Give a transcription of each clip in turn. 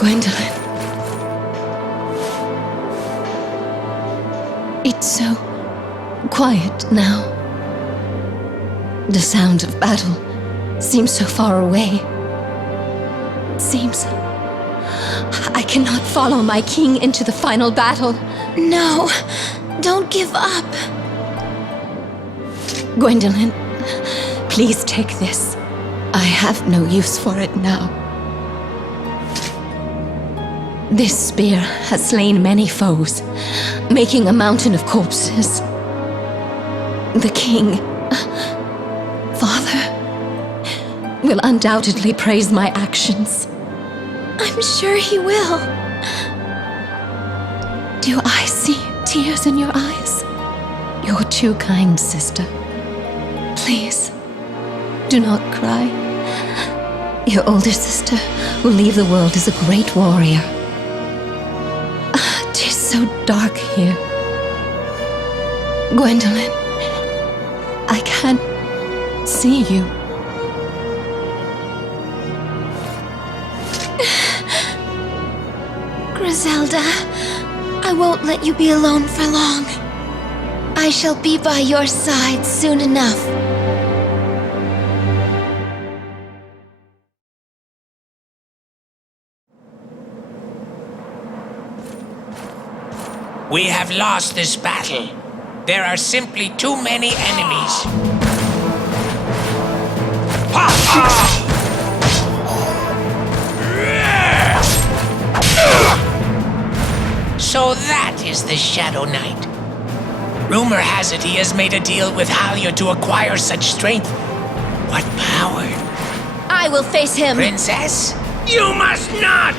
Gwendolyn. It's so quiet now. The sound of battle seems so far away. It seems I cannot follow my king into the final battle. No, don't give up. Gwendolyn, please take this. I have no use for it now. This spear has slain many foes, making a mountain of corpses. The king, Father, will undoubtedly praise my actions. I'm sure he will. Do I see tears in your eyes? You're too kind, sister. Please, do not cry. Your older sister will leave the world as a great warrior. Tis so dark here. Gwendolyn, I can't see you. Griselda, I won't let you be alone for long. I shall be by your side soon enough. We have lost this battle. There are simply too many enemies. So that is the Shadow Knight. Rumor has it he has made a deal with Halia to acquire such strength. What power? I will face him. Princess? You must not!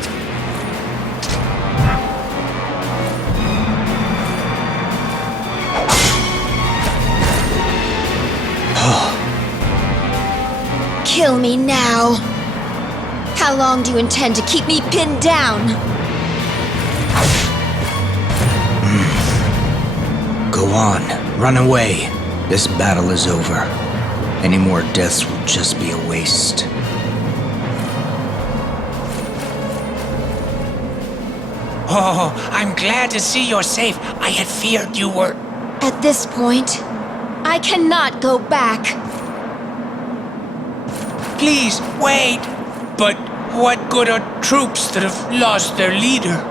Kill me now. How long do you intend to keep me pinned down? Go on, run away. This battle is over. Any more deaths will just be a waste. Oh, I'm glad to see you're safe. I had feared you were... At this point, I cannot go back. Please, wait! But what good are troops that have lost their leader?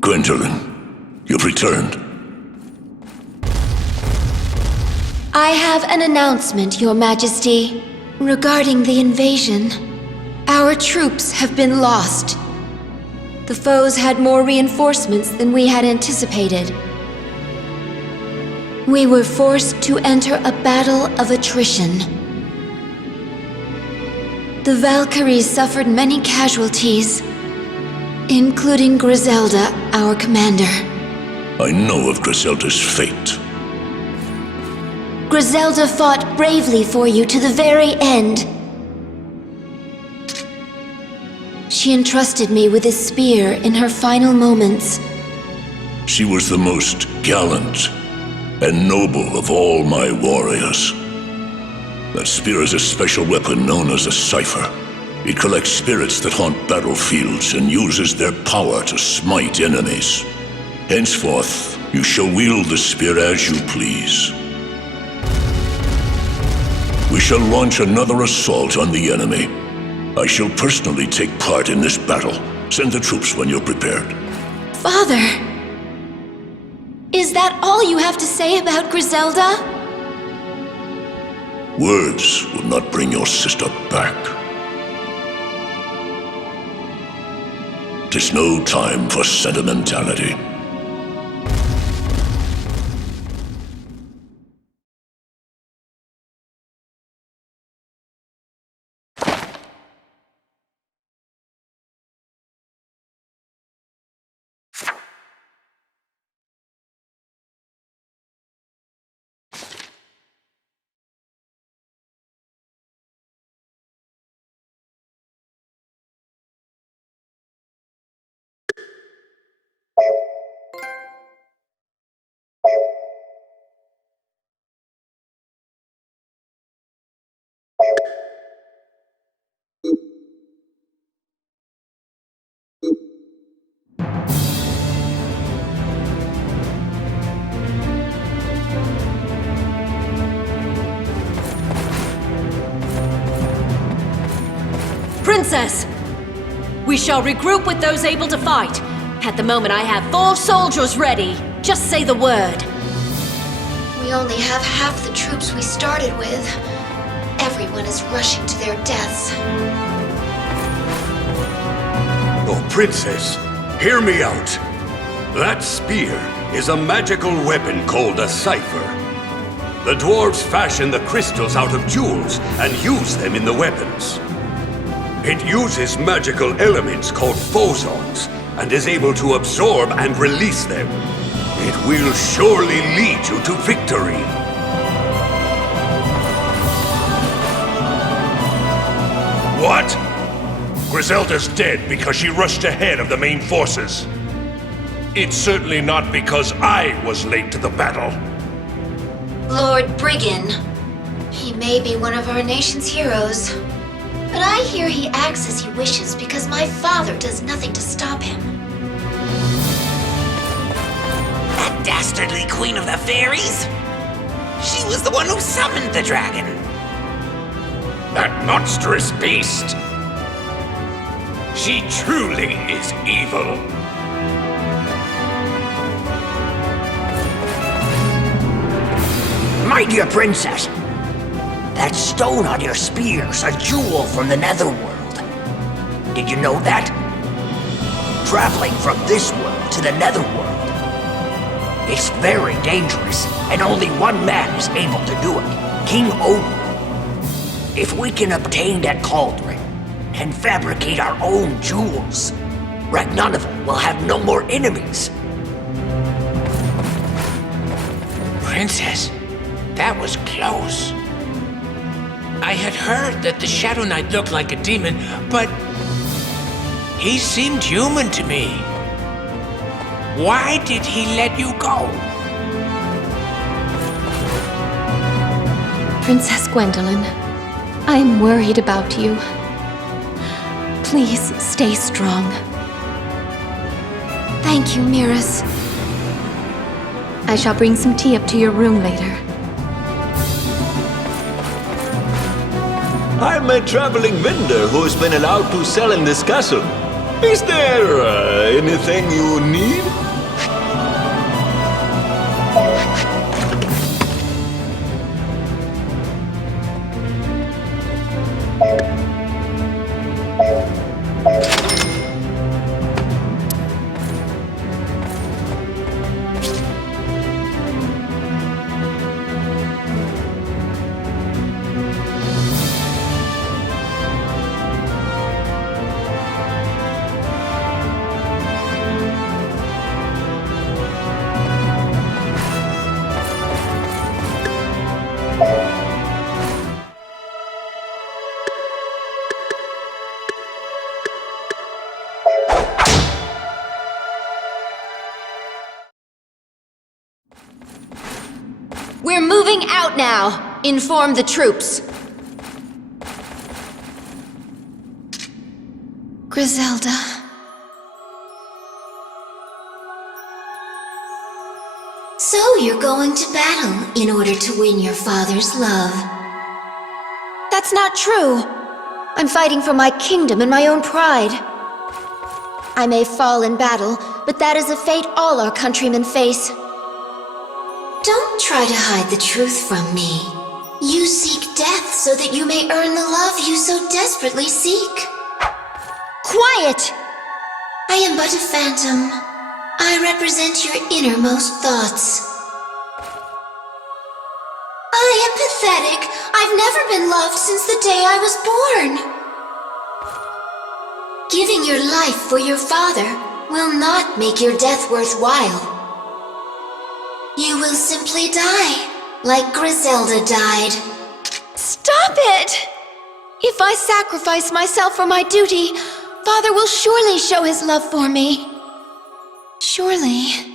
Gwendolyn, you've returned. I have an announcement, Your Majesty. Regarding the invasion, our troops have been lost. The foes had more reinforcements than we had anticipated. We were forced to enter a battle of attrition. The Valkyries suffered many casualties, including Griselda, our commander. I know of Griselda's fate. Griselda fought bravely for you to the very end. She entrusted me with a spear in her final moments. She was the most gallant and noble of all my warriors. That spear is a special weapon known as a cipher. It collects spirits that haunt battlefields and uses their power to smite enemies. Henceforth, you shall wield the spear as you please. We shall launch another assault on the enemy. I shall personally take part in this battle. Send the troops when you're prepared. Father! Is that all you have to say about Griselda? Words will not bring your sister back. 'Tis no time for sentimentality. Princess! We shall regroup with those able to fight. At the moment, I have 4 soldiers ready. Just say the word. We only have half the troops we started with. Everyone is rushing to their deaths. Oh, Princess, hear me out. That spear is a magical weapon called a cipher. The dwarves fashion the crystals out of jewels and use them in the weapons. It uses magical elements called phosons and is able to absorb and release them. It will surely lead you to victory. What? Griselda's dead because she rushed ahead of the main forces. It's certainly not because I was late to the battle. Lord Briggan. He may be one of our nation's heroes. But I hear he acts as he wishes because my father does nothing to stop him. That dastardly queen of the fairies? She was the one who summoned the dragon. That monstrous beast! She truly is evil. My dear princess, that stone on your spear's a jewel from the netherworld. Did you know that? Traveling from this world to the netherworld. It's very dangerous, and only one man is able to do it, King Odin. If we can obtain that cauldron and fabricate our own jewels, Ragnarok will have no more enemies. Princess, that was close. I had heard that the Shadow Knight looked like a demon, but he seemed human to me. Why did he let you go? Princess Gwendolyn, I am worried about you. Please stay strong. Thank you, Miras. I shall bring some tea up to your room later. I'm a traveling vendor who's been allowed to sell in this castle. Is there anything you need? We're moving out now. Inform the troops. Griselda. So you're going to battle in order to win your father's love. That's not true. I'm fighting for my kingdom and my own pride. I may fall in battle, but that is a fate all our countrymen face. Don't try to hide the truth from me. You seek death so that you may earn the love you so desperately seek. Quiet! I am but a phantom. I represent your innermost thoughts. I am pathetic. I've never been loved since the day I was born. Giving your life for your father will not make your death worthwhile. You will simply die, like Griselda died. Stop it! If I sacrifice myself for my duty, Father will surely show his love for me. Surely.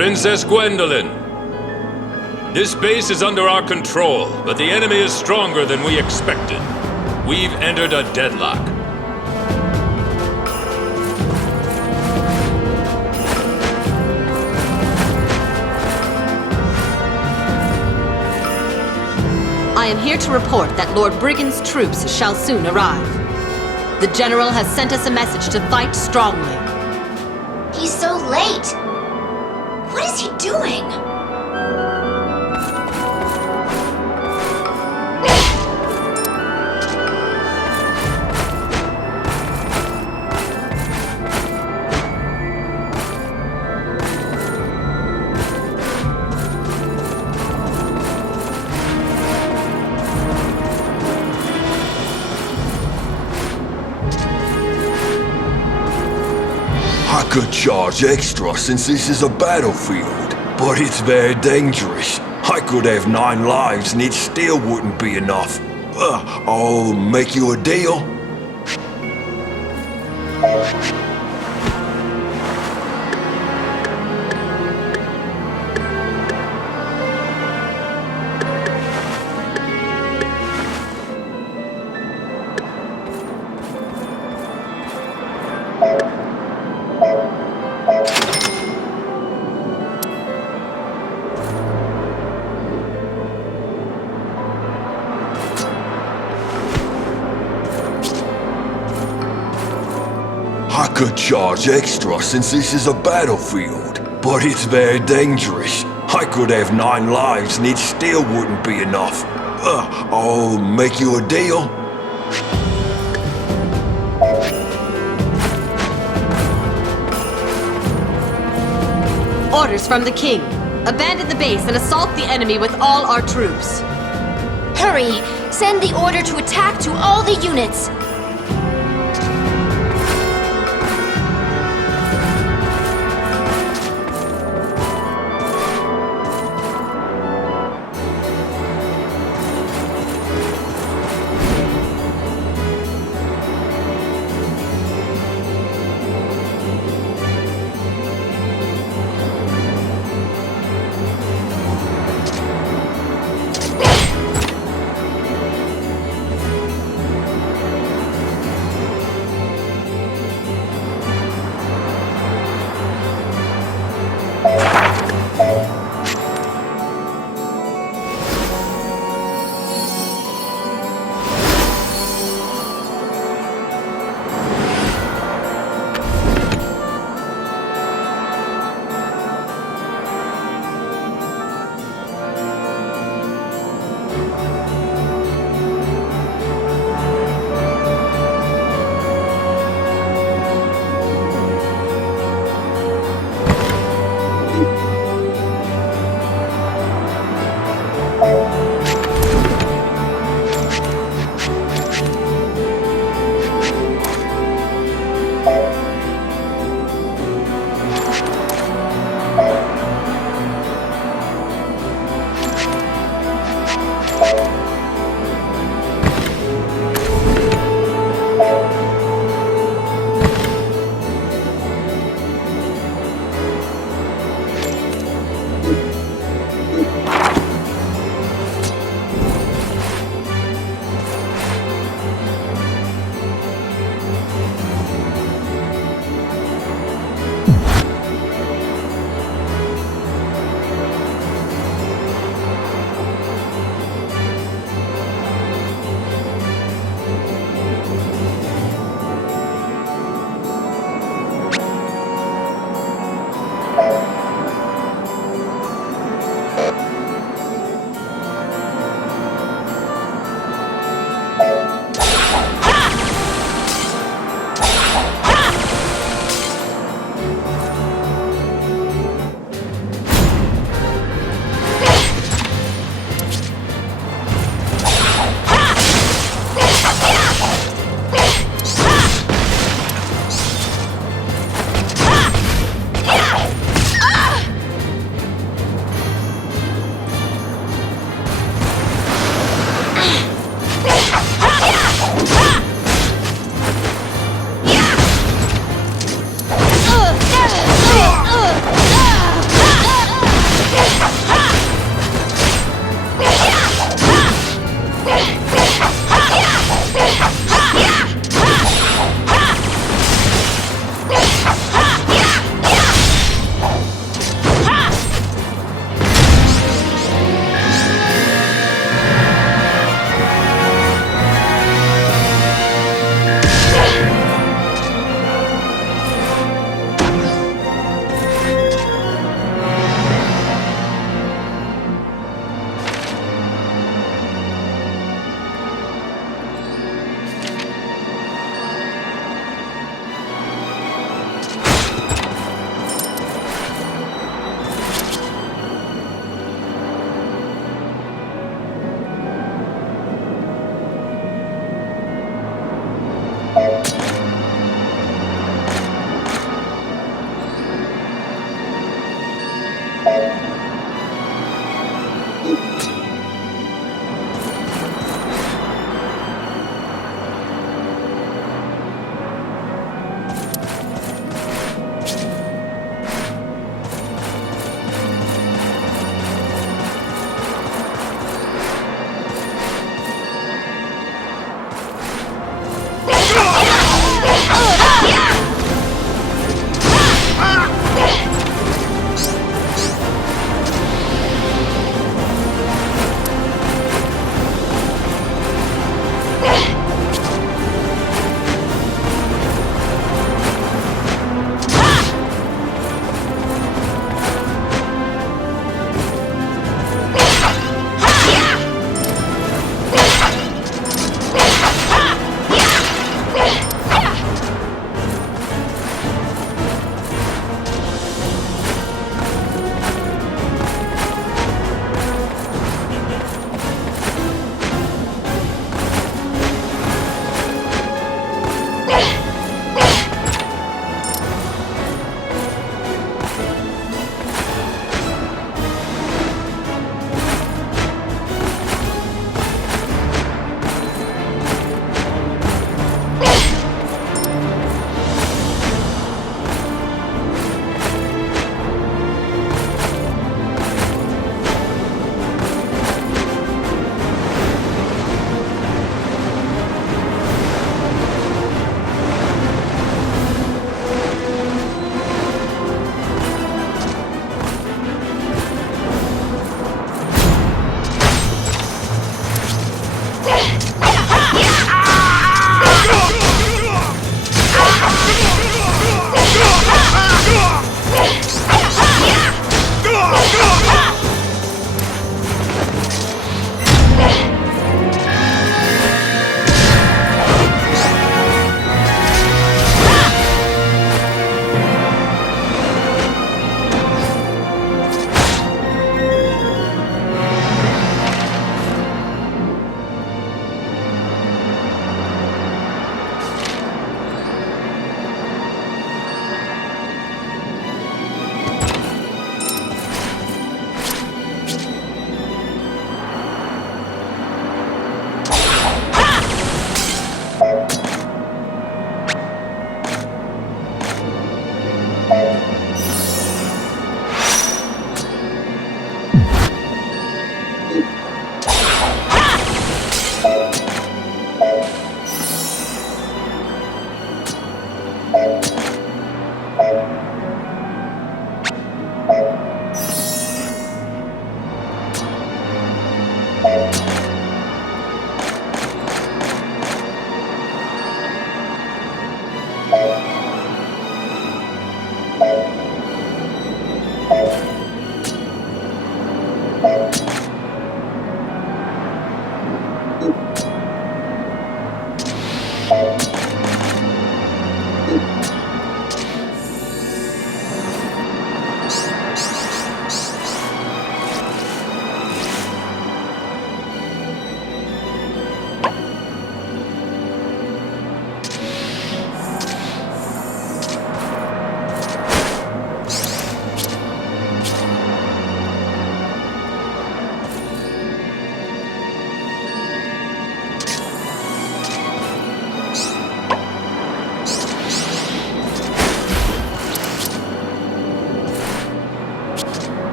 Princess Gwendolyn. This base is under our control, but the enemy is stronger than we expected. We've entered a deadlock. I am here to report that Lord Brigand's troops shall soon arrive. The General has sent us a message to fight strongly. He's so late. What is he doing? I could charge extra since this is a battlefield, but it's very dangerous. I could have 9 lives and it still wouldn't be enough. I'll make you a deal. I could charge extra since this is a battlefield, but it's very dangerous. I could have 9 lives and it still wouldn't be enough. I'll make you a deal. Orders from the King. Abandon the base and assault the enemy with all our troops. Hurry! Send the order to attack to all the units!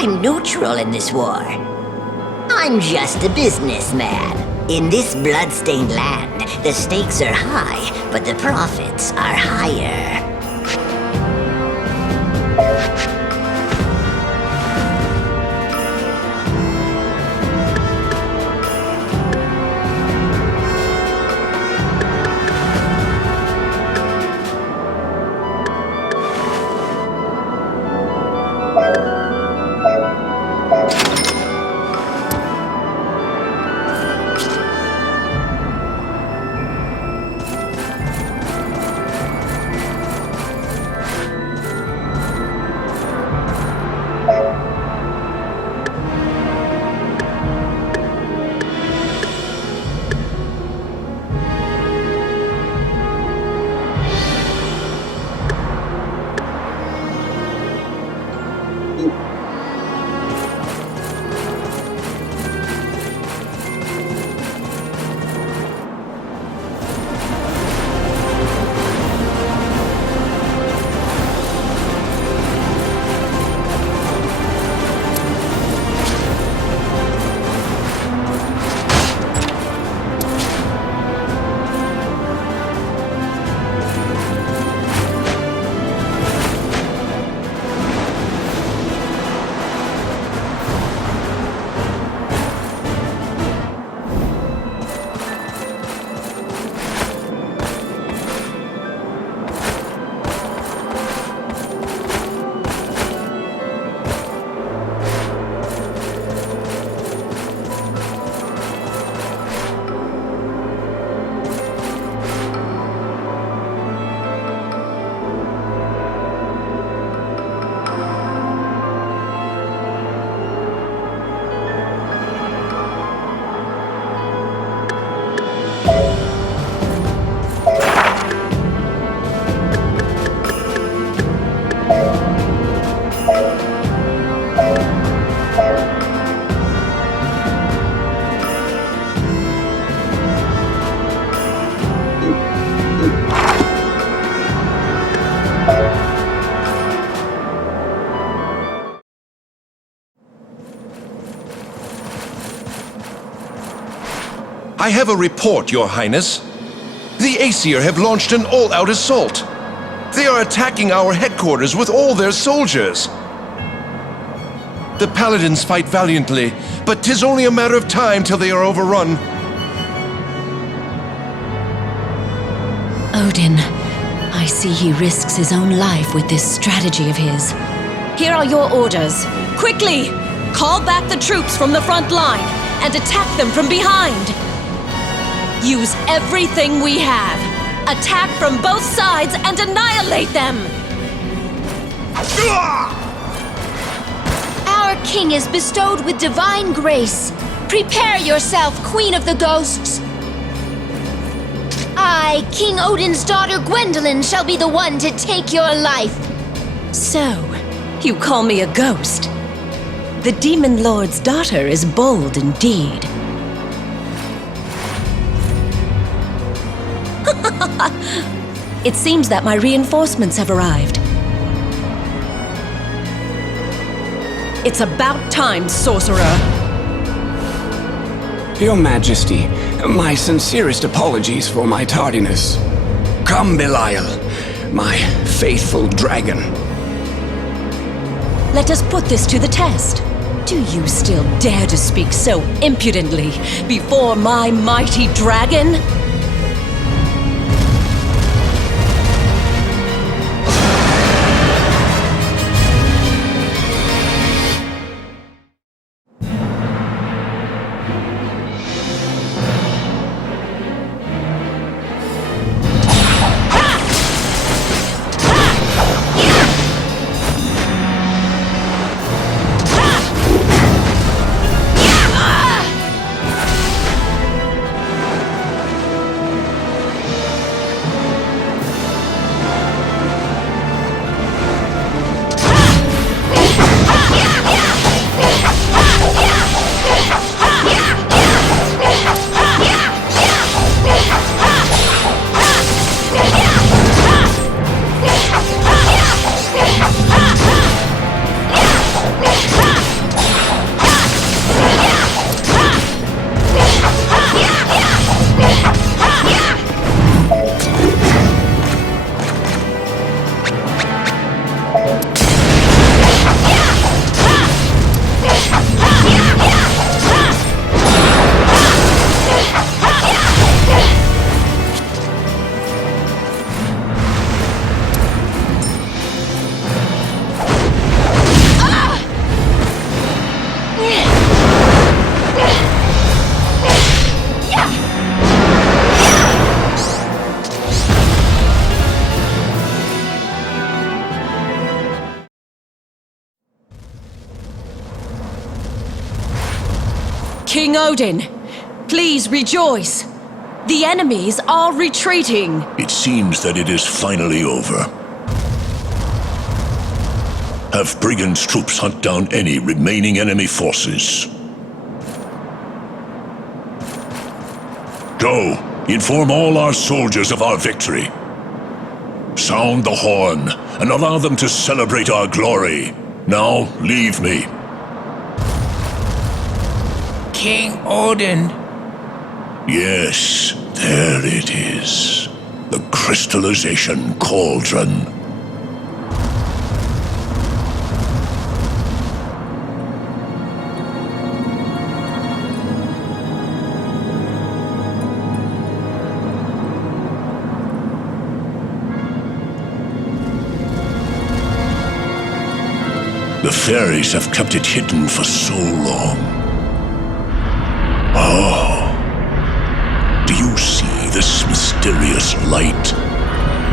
I'm neutral in this war. I'm just a businessman. In this blood-stained land, the stakes are high, but the profits are higher. I have a report, Your Highness. The Aesir have launched an all-out assault. They are attacking our headquarters with all their soldiers. The paladins fight valiantly, but 'tis only a matter of time till they are overrun. Odin, I see he risks his own life with this strategy of his. Here are your orders. Quickly! Call back the troops from the front line and attack them from behind! Use everything we have. Attack from both sides and annihilate them! Our king is bestowed with divine grace. Prepare yourself, Queen of the Ghosts. I, King Odin's daughter Gwendolyn, shall be the one to take your life. So, you call me a ghost? The Demon Lord's daughter is bold indeed. It seems that my reinforcements have arrived. It's about time, sorcerer! Your Majesty, My sincerest apologies for my tardiness. Come, Belial, my faithful dragon. Let us put this to the test. Do you still dare to speak so impudently before my mighty dragon? King Odin, please rejoice. The enemies are retreating. It seems that it is finally over. Have Brigand's troops hunt down any remaining enemy forces. Go, inform all our soldiers of our victory. Sound the horn, and allow them to celebrate our glory. Now, leave me. King Odin. Yes, there it is. The crystallization cauldron. The fairies have kept it hidden for so long. Oh, do you see this mysterious light?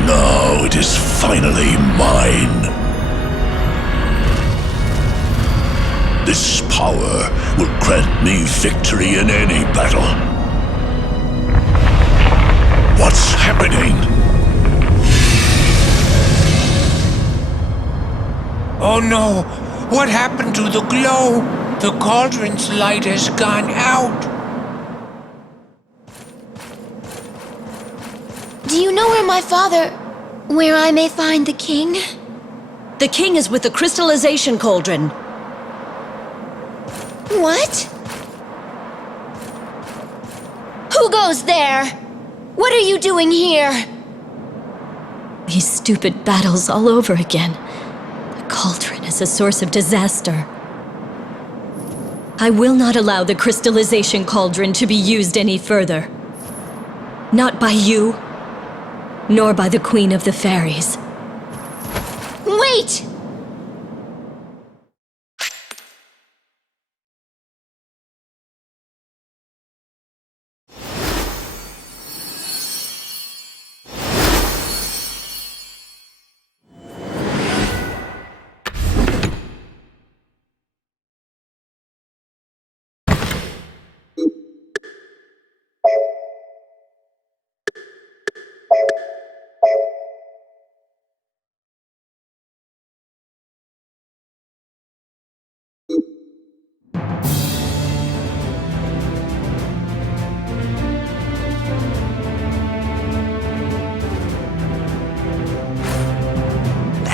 Now it is finally mine. This power will grant me victory in any battle. What's happening? Oh no! What happened to the glow? The cauldron's light has gone out. Do you know where I may find the king? The king is with the crystallization cauldron. What? Who goes there? What are you doing here? These stupid battles all over again. The cauldron is a source of disaster. I will not allow the crystallization cauldron to be used any further. Not by you, nor by the Queen of the Fairies. Wait!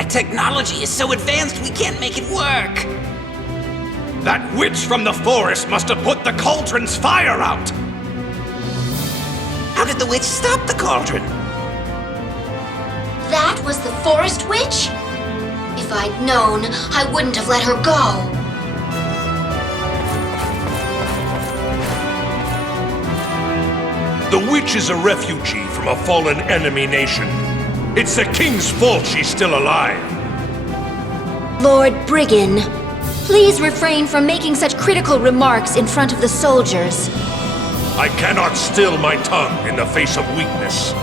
Technology is so advanced we can't make it work. That witch from the forest must have put the cauldron's fire out! How did the witch stop the cauldron? That was the forest witch? If I'd known, I wouldn't have let her go. The witch is a refugee from a fallen enemy nation. It's the king's fault she's still alive. Lord Briggan, please refrain from making such critical remarks in front of the soldiers. I cannot still my tongue in the face of weakness.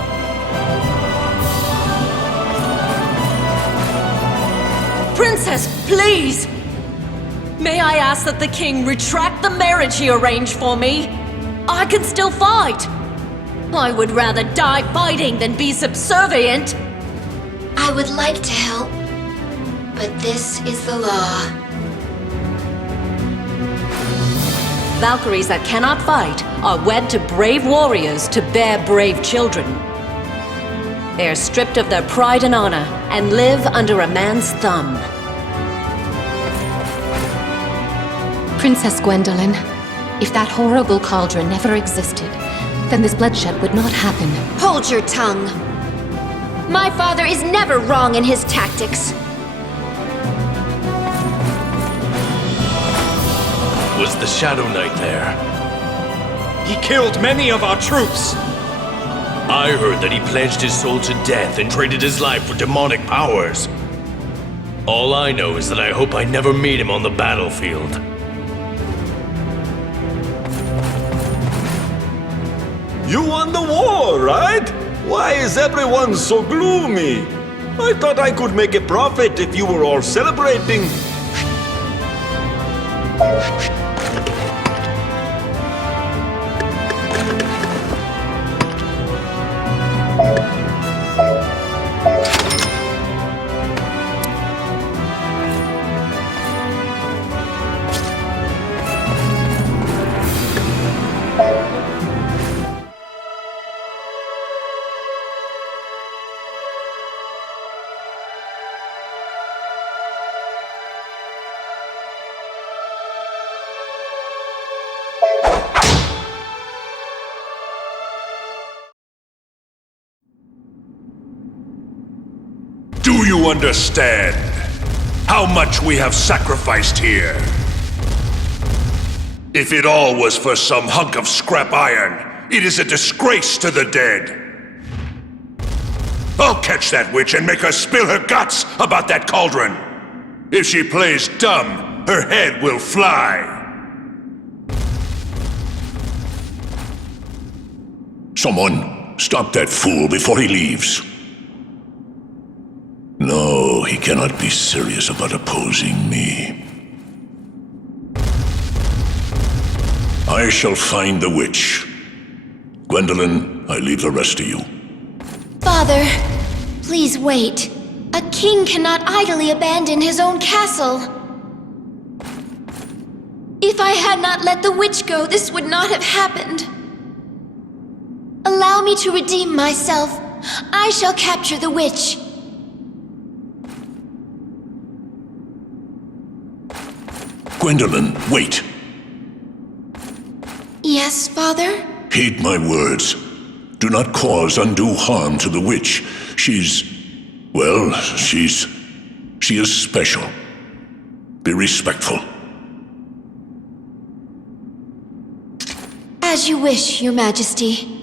Princess, please! May I ask that the king retract the marriage he arranged for me? I can still fight! I would rather die fighting than be subservient! I would like to help, but this is the law. Valkyries that cannot fight are wed to brave warriors to bear brave children. They are stripped of their pride and honor and live under a man's thumb. Princess Gwendolyn, if that horrible cauldron never existed, then this bloodshed would not happen. Hold your tongue. My father is never wrong in his tactics. Was the Shadow Knight there? He killed many of our troops! I heard that he pledged his soul to death and traded his life for demonic powers. All I know is that I hope I never meet him on the battlefield. You won the war, right? Why is everyone so gloomy? I thought I could make a profit if you were all celebrating. Do you understand how much we have sacrificed here? If it all was for some hunk of scrap iron, it is a disgrace to the dead. I'll catch that witch and make her spill her guts about that cauldron. If she plays dumb, her head will fly. Someone, stop that fool before he leaves. No, he cannot be serious about opposing me. I shall find the witch. Gwendolyn, I leave the rest to you. Father, please wait. A king cannot idly abandon his own castle. If I had not let the witch go, this would not have happened. Allow me to redeem myself. I shall capture the witch. Gwendolyn, wait. Yes, Father? Heed my words. Do not cause undue harm to the witch. She is special. Be respectful. As you wish, Your Majesty.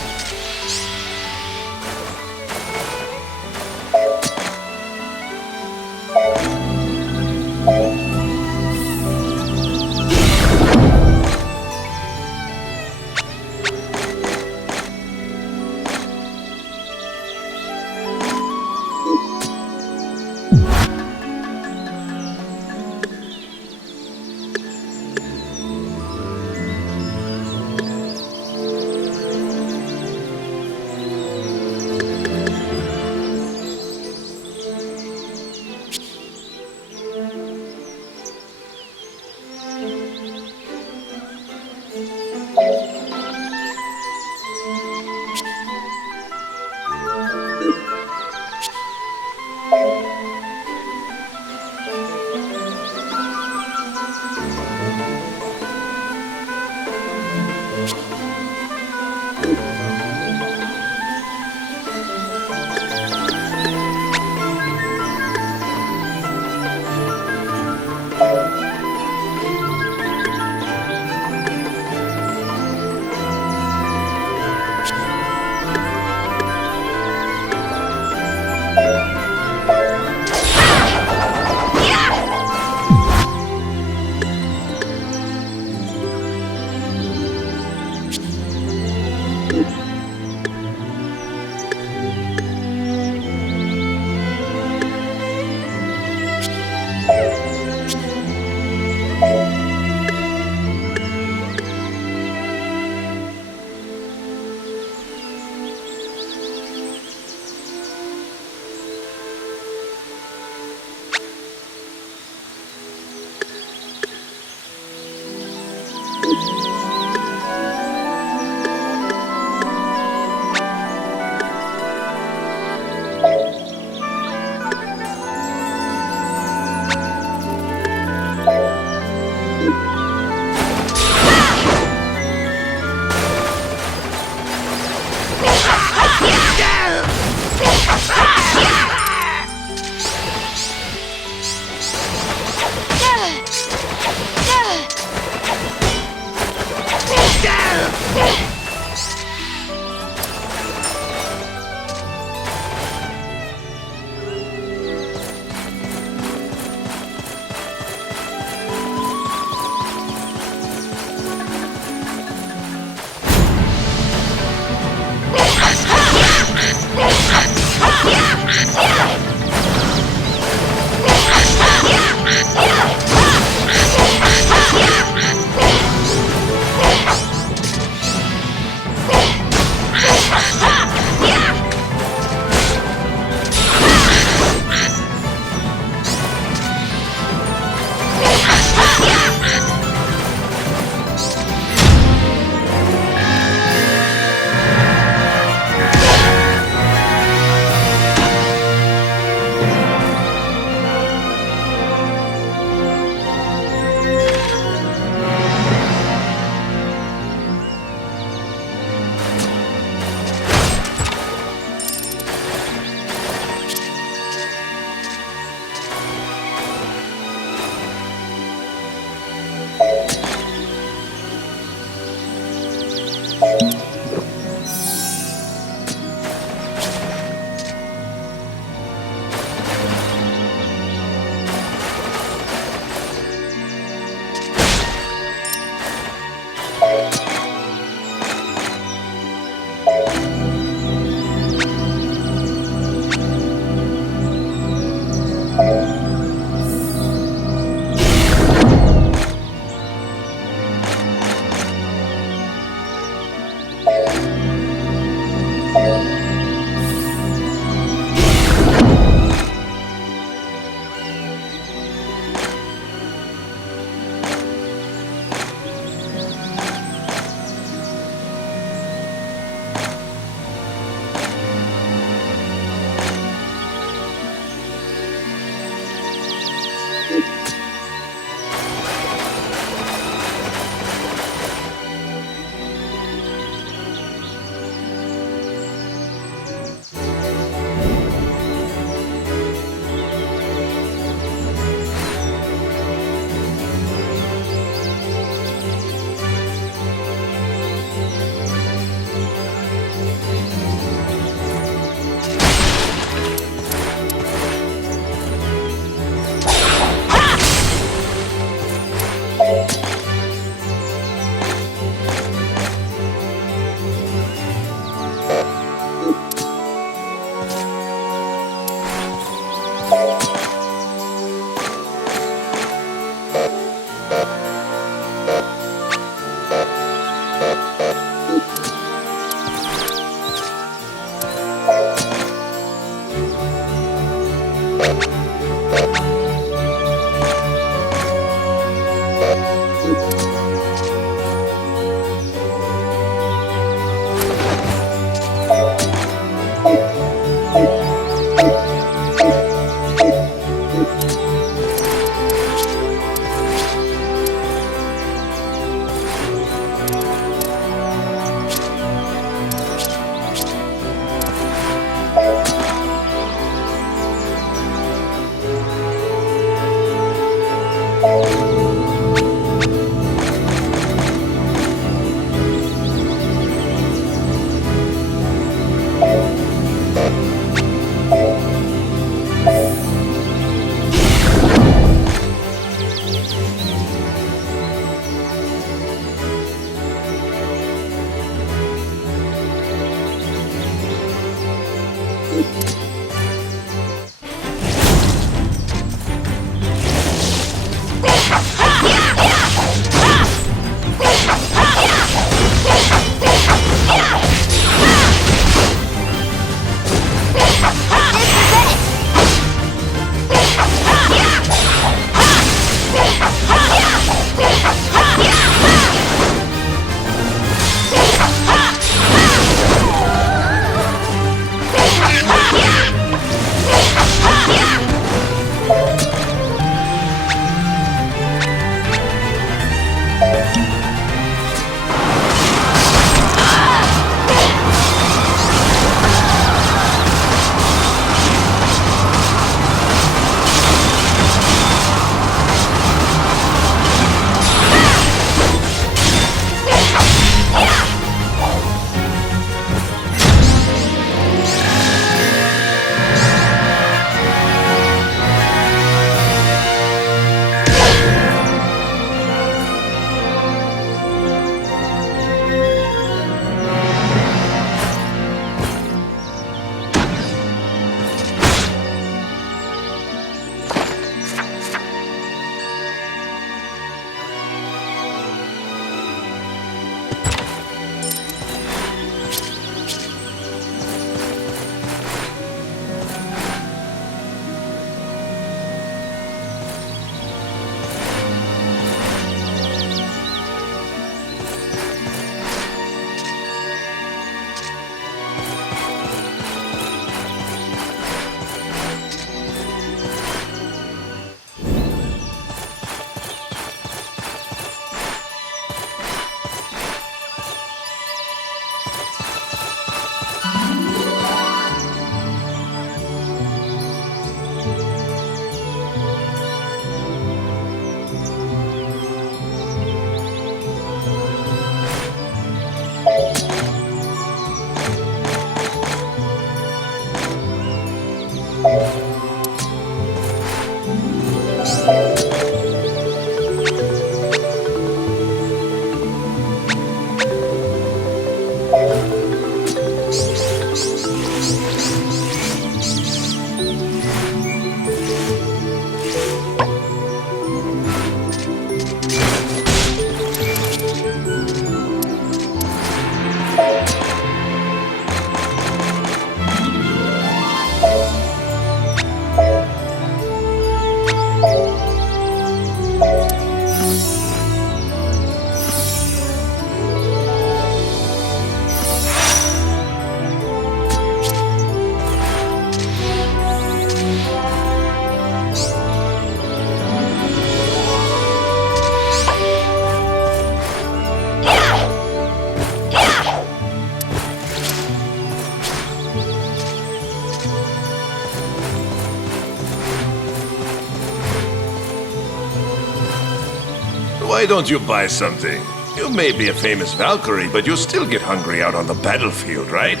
Why don't you buy something? You may be a famous Valkyrie, but you still get hungry out on the battlefield, right?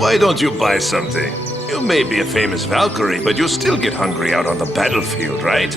Why Why don't you buy something? You may be a famous Valkyrie, but you still get hungry out on the battlefield, right?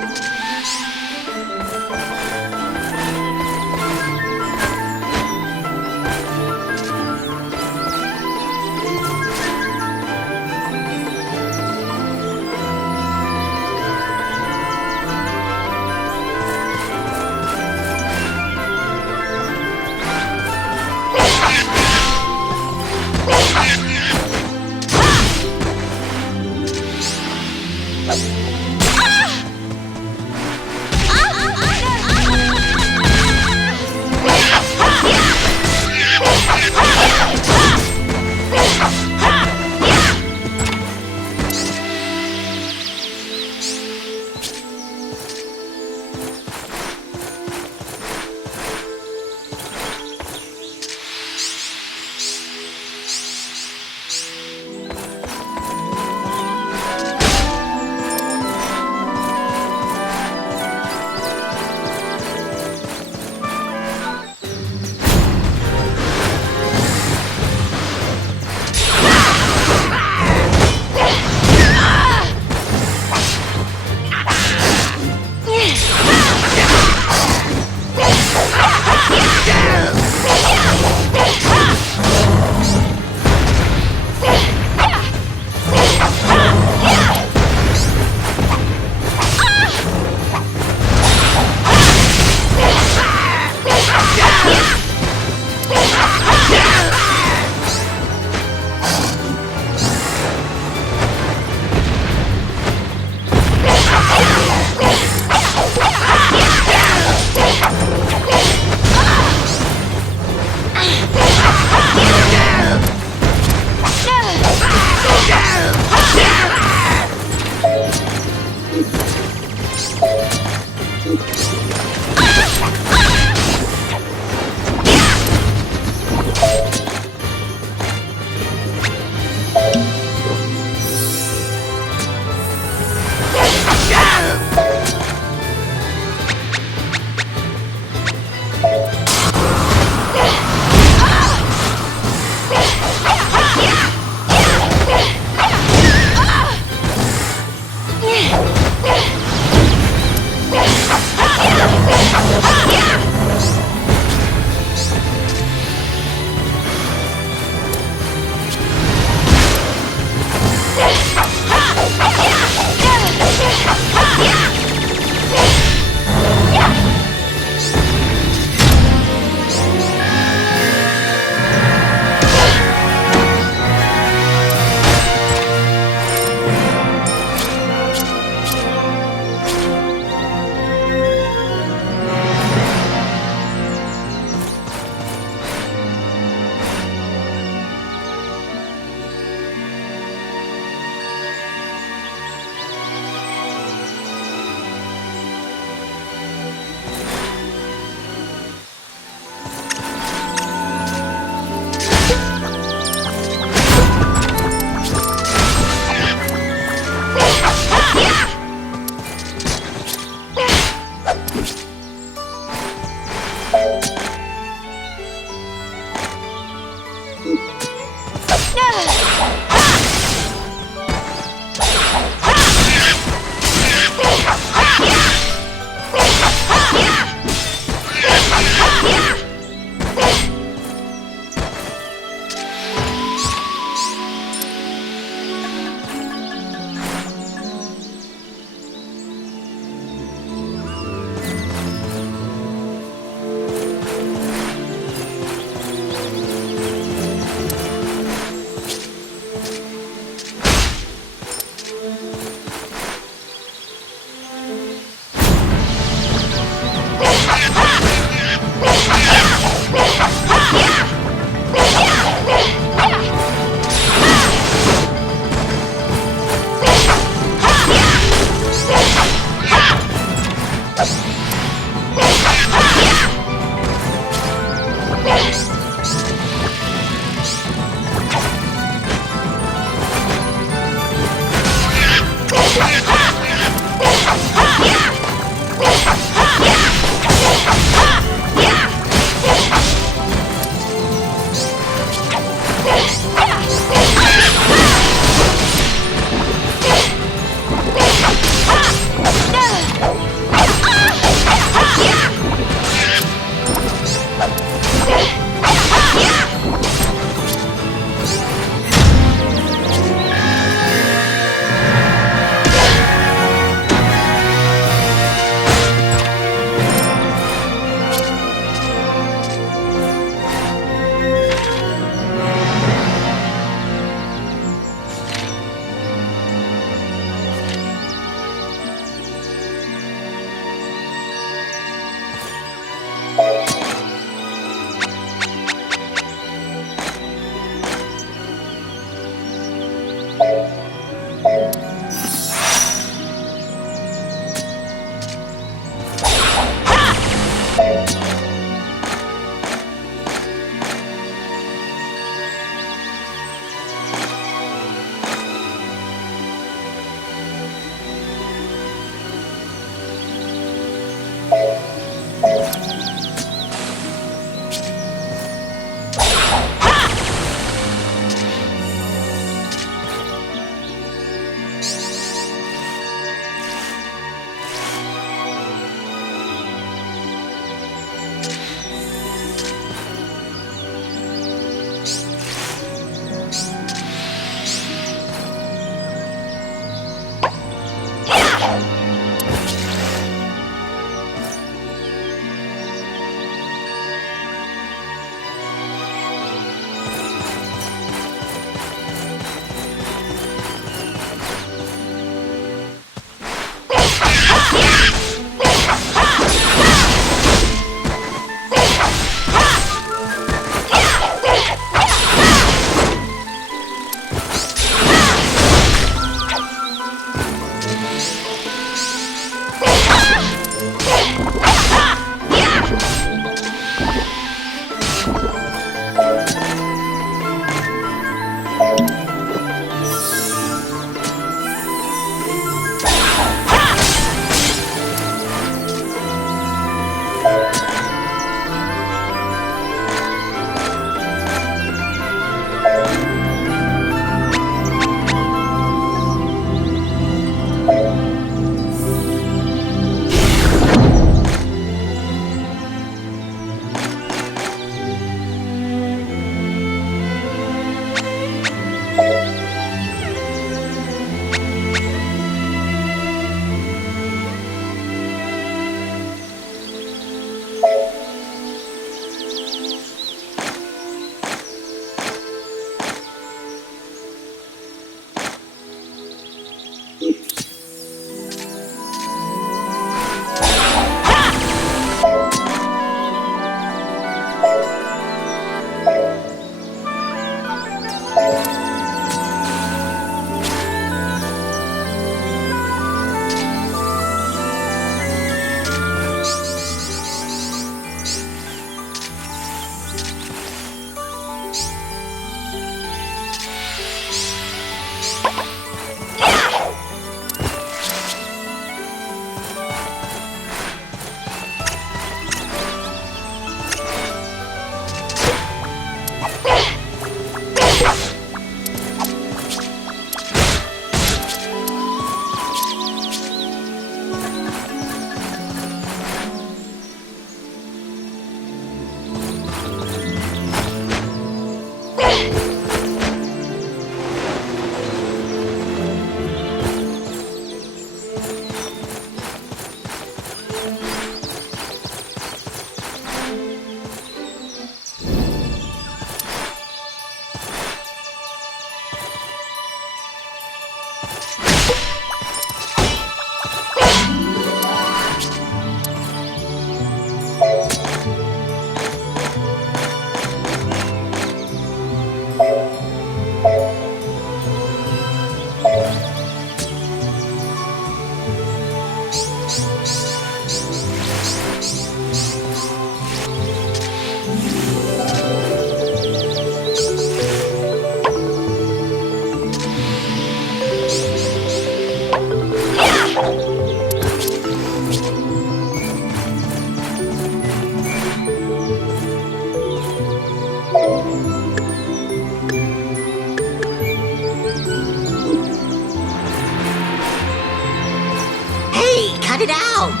cut it out!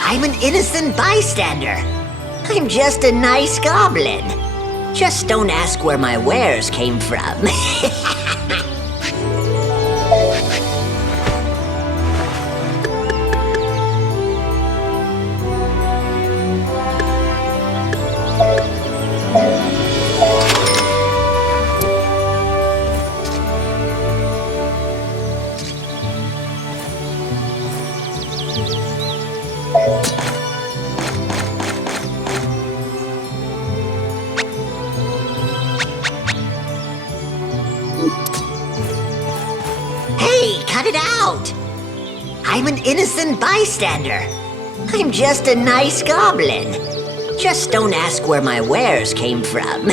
I'm an innocent bystander. I'm just a nice goblin. Just don't ask where my wares came from. Hey, cut it out! I'm an innocent bystander. I'm just a nice goblin. Just don't ask where my wares came from.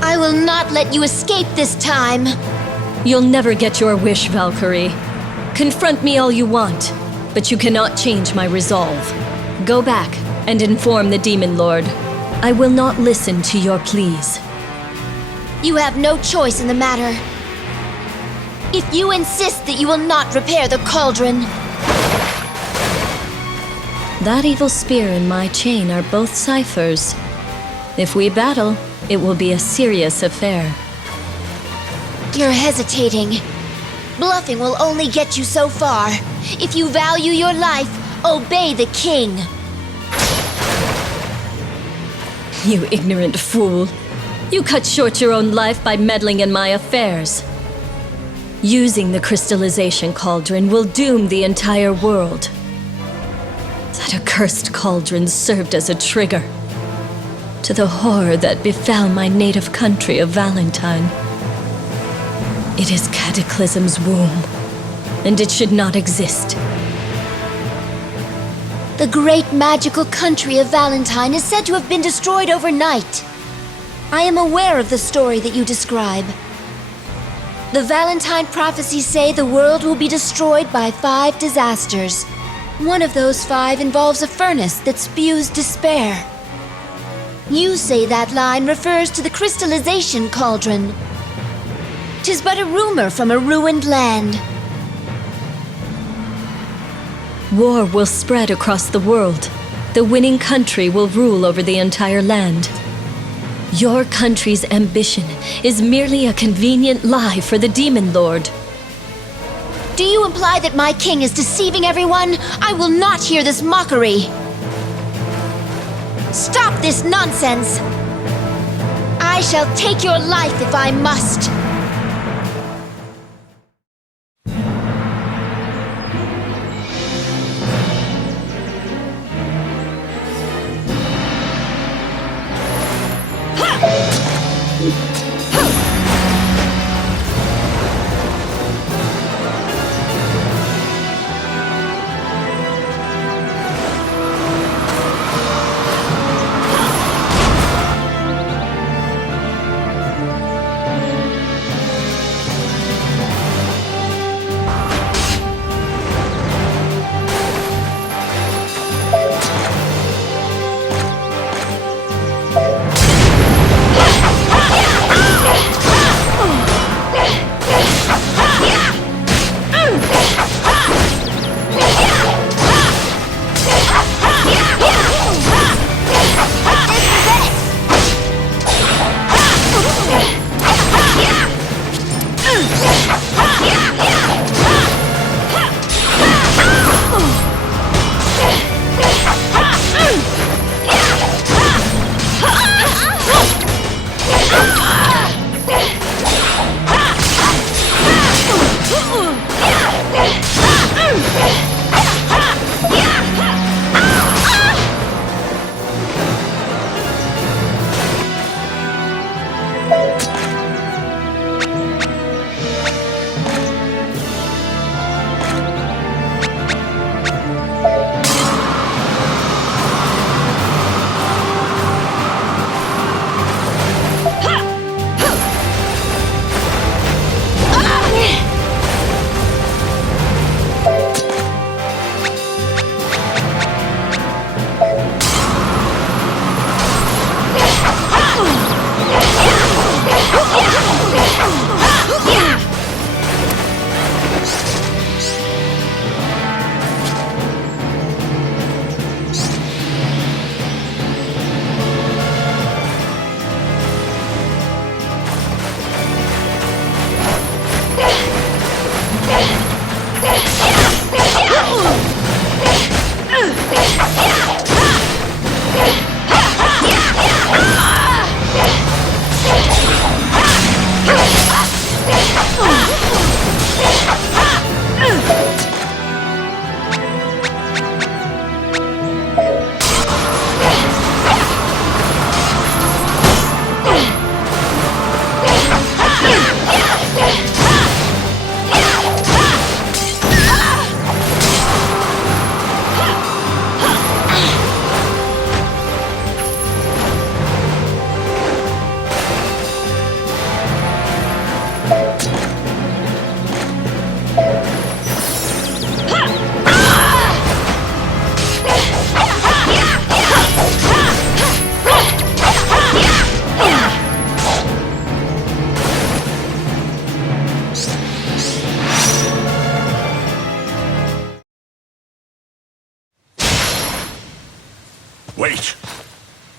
I will not let you escape this time. You'll never get your wish, Valkyrie. Confront me all you want, but you cannot change my resolve. Go back and inform the Demon Lord. I will not listen to your pleas. You have no choice in the matter. If you insist that you will not repair the cauldron, That evil spear and my chain are both ciphers. If we battle, it will be a serious affair. you're hesitating. Bluffing will only get you so far. If you value your life, obey the king. You ignorant fool. You cut short your own life by meddling in my affairs. Using the crystallization cauldron will doom the entire world. That accursed cauldron served as a trigger to the horror that befell my native country of Valentine. It is Cataclysm's womb, and it should not exist. The great magical country of Valentine is said to have been destroyed overnight. I am aware of the story that you describe. The Valentine prophecies say the world will be destroyed by 5 disasters. One of those 5 involves a furnace that spews despair. You say that line refers to the crystallization cauldron. 'Tis but a rumor from a ruined land. War will spread across the world. The winning country will rule over the entire land. Your country's ambition is merely a convenient lie for the Demon Lord. Do you imply that my king is deceiving everyone? I will not hear this mockery. Stop this nonsense! I shall take your life if I must.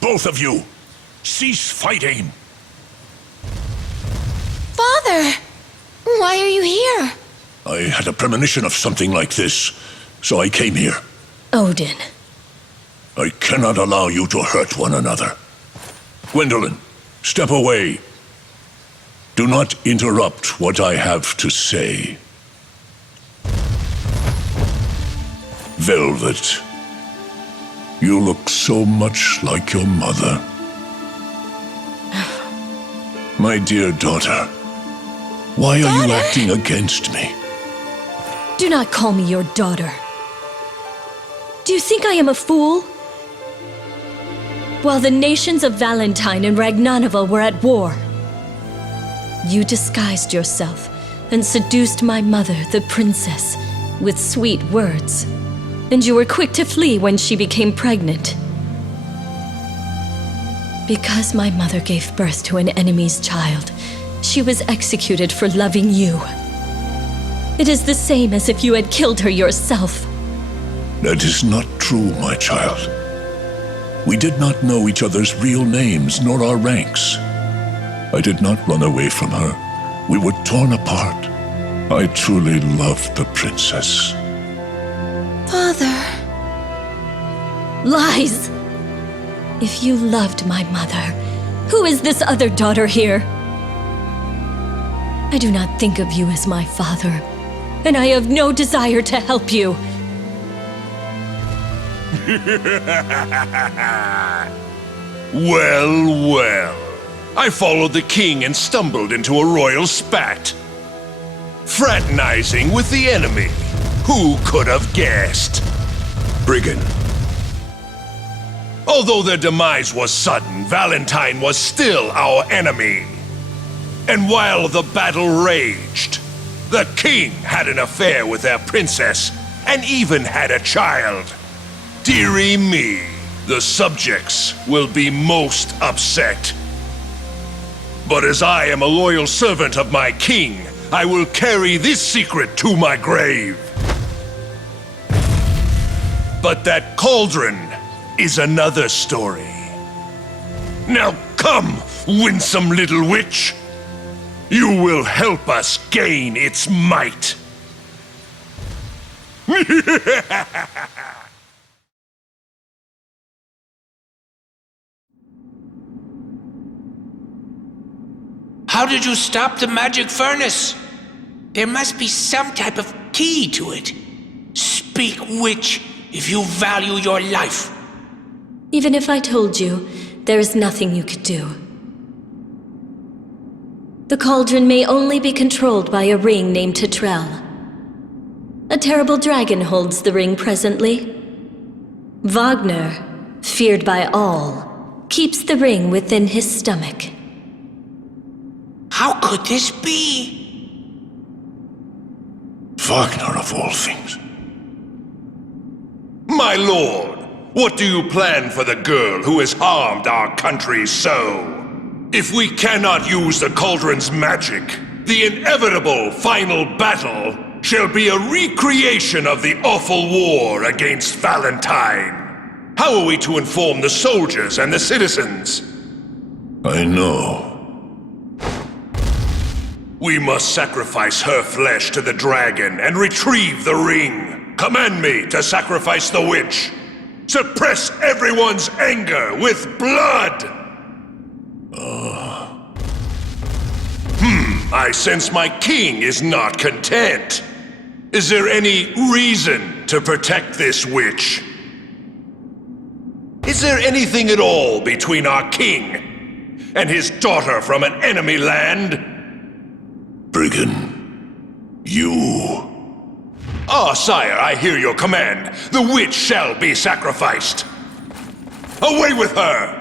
both of you! Cease fighting! Father! Why are you here? I had a premonition of something like this, so I came here. Odin. I cannot allow you to hurt one another. Gwendolyn, step away. Do not interrupt what I have to say. Velvet, you look so much like your mother. My dear daughter, why are you acting against me? Do not call me your daughter. Do you think I am a fool? While the nations of Valentine and Ragnanavel were at war, you disguised yourself and seduced my mother, the princess, with sweet words. And you were quick to flee when she became pregnant. Because my mother gave birth to an enemy's child, she was executed for loving you. It is the same as if you had killed her yourself. That is not true, my child. We did not know each other's real names nor our ranks. I did not run away from her. We were torn apart. I truly loved the princess. Father... Lies! If you loved my mother, who is this other daughter here? I do not think of you as my father, and I have no desire to help you. Well, well. I followed the king and stumbled into a royal spat. Fraternizing with the enemy. Who could have guessed? Brigand. Although their demise was sudden, Valentine was still our enemy. And while the battle raged, the king had an affair with their princess and even had a child. Dearie me, the subjects will be most upset. But as I am a loyal servant of my king, I will carry this secret to my grave. But that cauldron is another story. Now come, winsome little witch. You will help us gain its might. How did you stop the magic furnace? There must be some type of key to it. Speak, witch, if you value your life. Even if I told you, there is nothing you could do. The cauldron may only be controlled by a ring named Tetrel. A terrible dragon holds the ring presently. Wagner, feared by all, keeps the ring within his stomach. How could this be? Wagner of all things. My lord, what do you plan for the girl who has harmed our country so? If we cannot use the cauldron's magic, the inevitable final battle shall be a recreation of the awful war against Valentine. How are we to inform the soldiers and the citizens? I know. We must sacrifice her flesh to the dragon and retrieve the ring. Command me to sacrifice the witch. Suppress everyone's anger with blood! I sense my king is not content. Is there any reason to protect this witch? Is there anything at all between our king and his daughter from an enemy land? Brigand, you... Ah, sire, I hear your command. The witch shall be sacrificed. Away with her!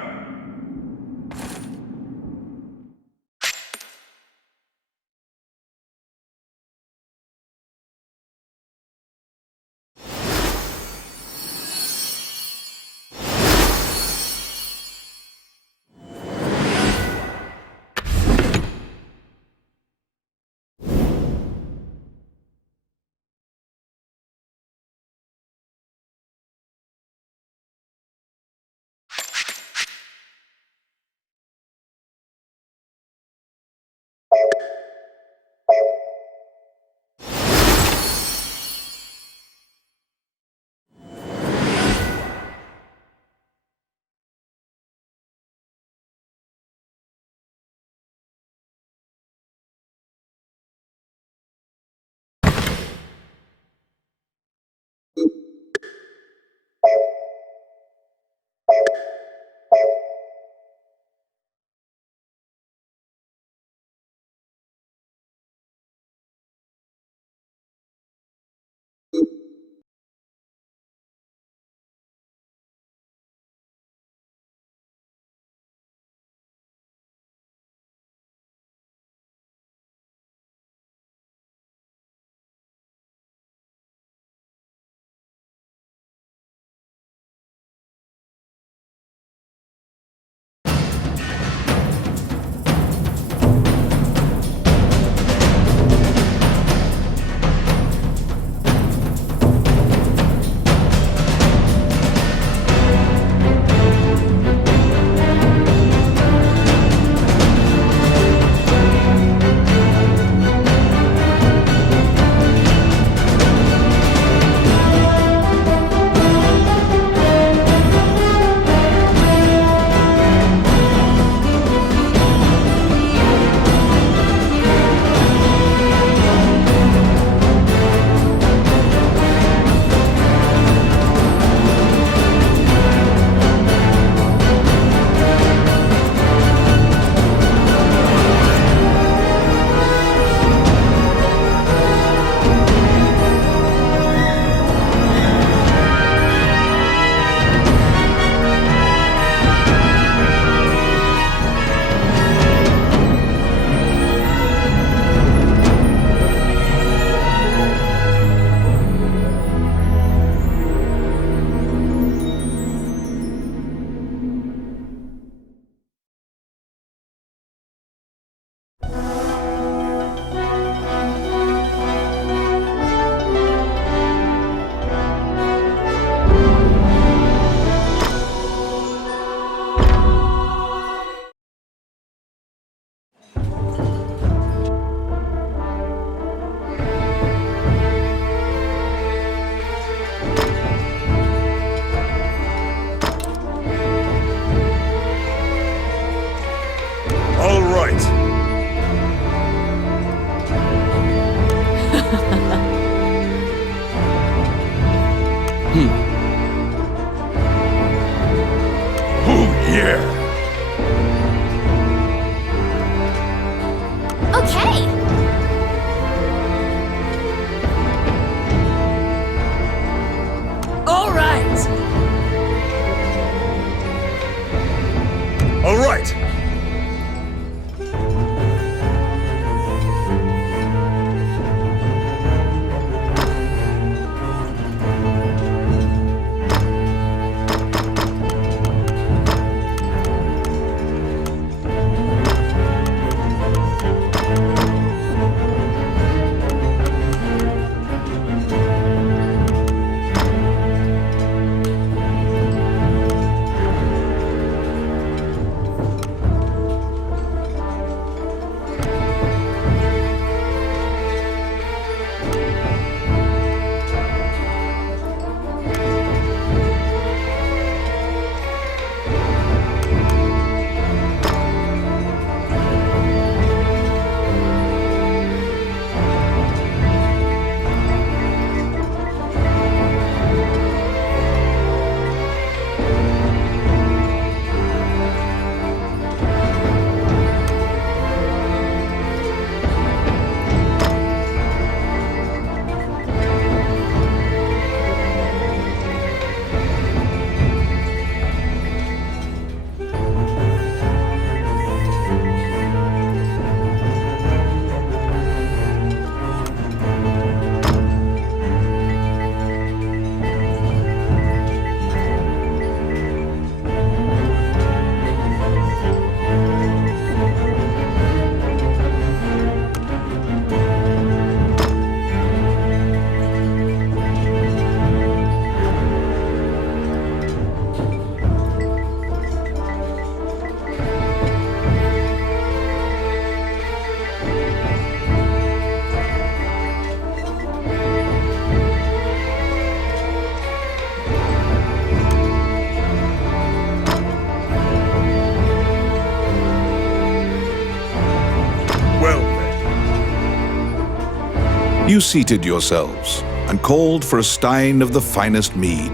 You seated yourselves and called for a stein of the finest mead.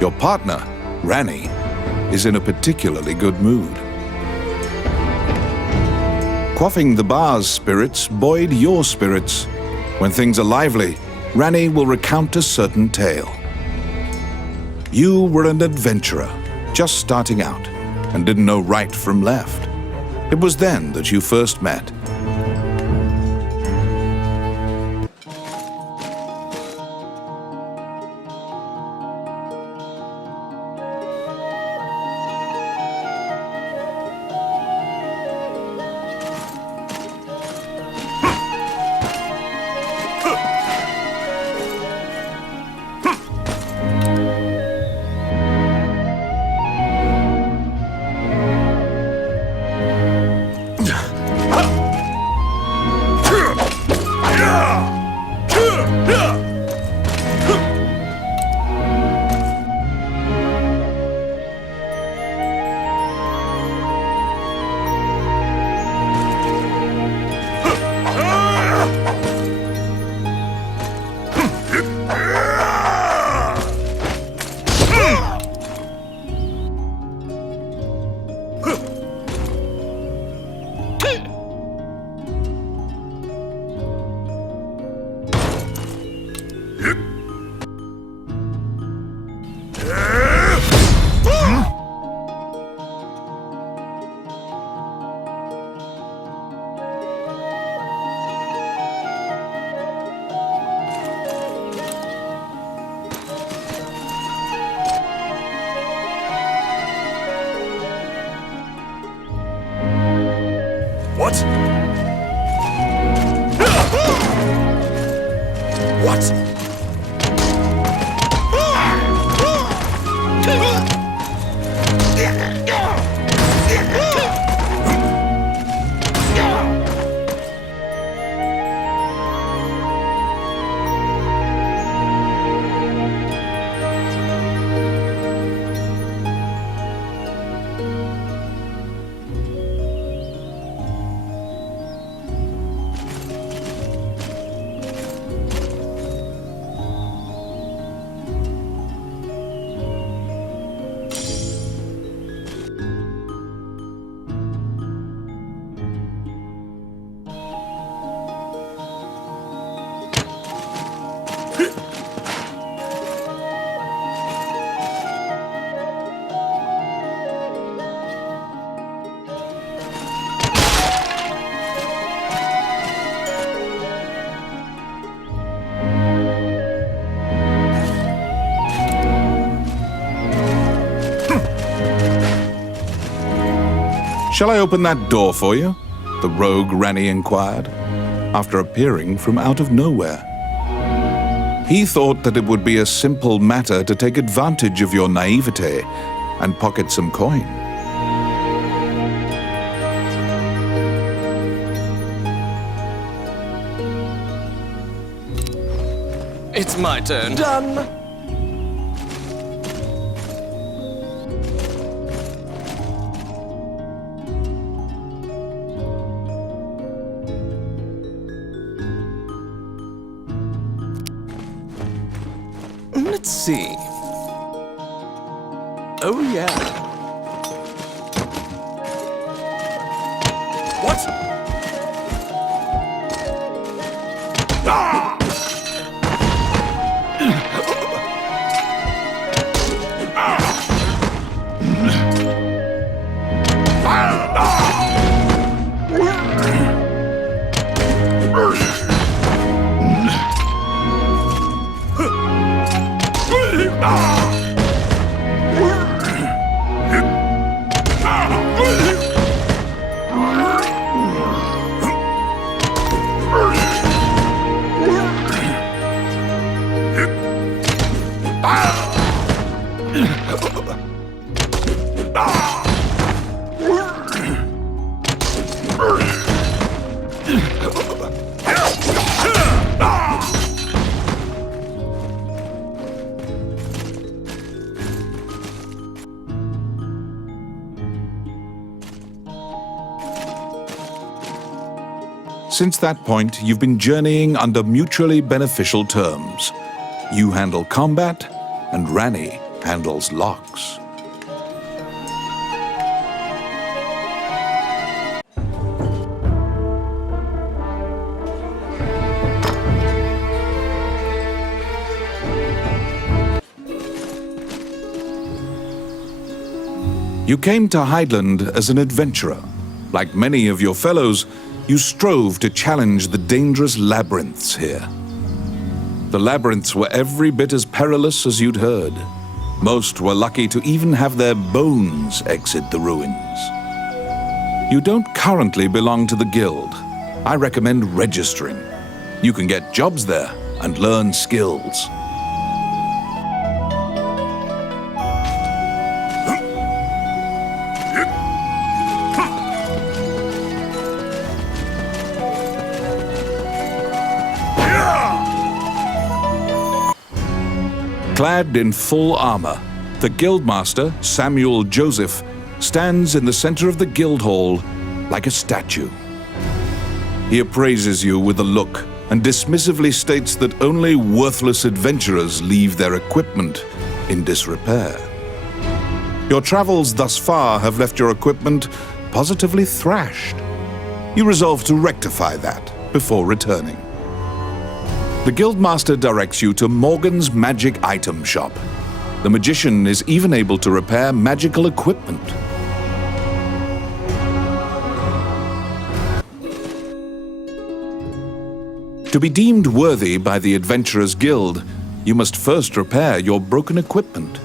Your partner, Ranni, is in a particularly good mood. Quaffing the bar's spirits buoyed your spirits. When things are lively, Ranni will recount a certain tale. You were an adventurer, just starting out, and didn't know right from left. It was then that you first met. What? What? Shall I open that door for you? The rogue Ranni inquired, after appearing from out of nowhere. He thought that it would be a simple matter to take advantage of your naivete and pocket some coin. It's my turn. Done. Let's see. Oh, yeah. What? Ah! Since that point, you've been journeying under mutually beneficial terms. You handle combat, and Ranni handles locks. You came to Hydeland as an adventurer. Like many of your fellows, you strove to challenge the dangerous labyrinths here. The labyrinths were every bit as perilous as you'd heard. Most were lucky to even have their bones exit the ruins. You don't currently belong to the guild. I recommend registering. You can get jobs there and learn skills. Clad in full armor, the Guildmaster, Samuel Joseph, stands in the center of the guild hall like a statue. He appraises you with a look and dismissively states that only worthless adventurers leave their equipment in disrepair. Your travels thus far have left your equipment positively thrashed. You resolve to rectify that before returning. The Guildmaster directs you to Morgan's magic item shop. The magician is even able to repair magical equipment. To be deemed worthy by the Adventurers Guild, you must first repair your broken equipment.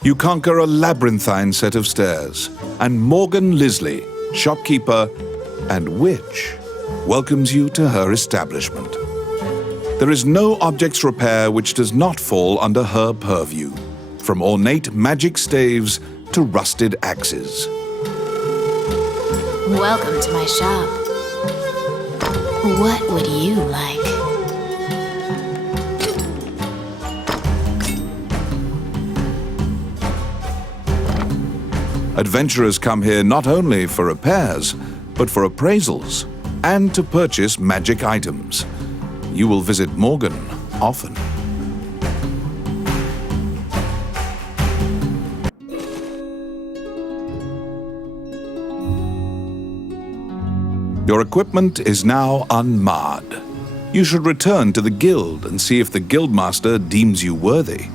You conquer a labyrinthine set of stairs, and Morgan Lisley, shopkeeper and witch, welcomes you to her establishment. There is no objects repair which does not fall under her purview, from ornate magic staves to rusted axes. Welcome to my shop. What would you like? Adventurers come here not only for repairs, but for appraisals and to purchase magic items. You will visit Morgan often. Your equipment is now unmarred. You should return to the guild and see if the guildmaster deems you worthy.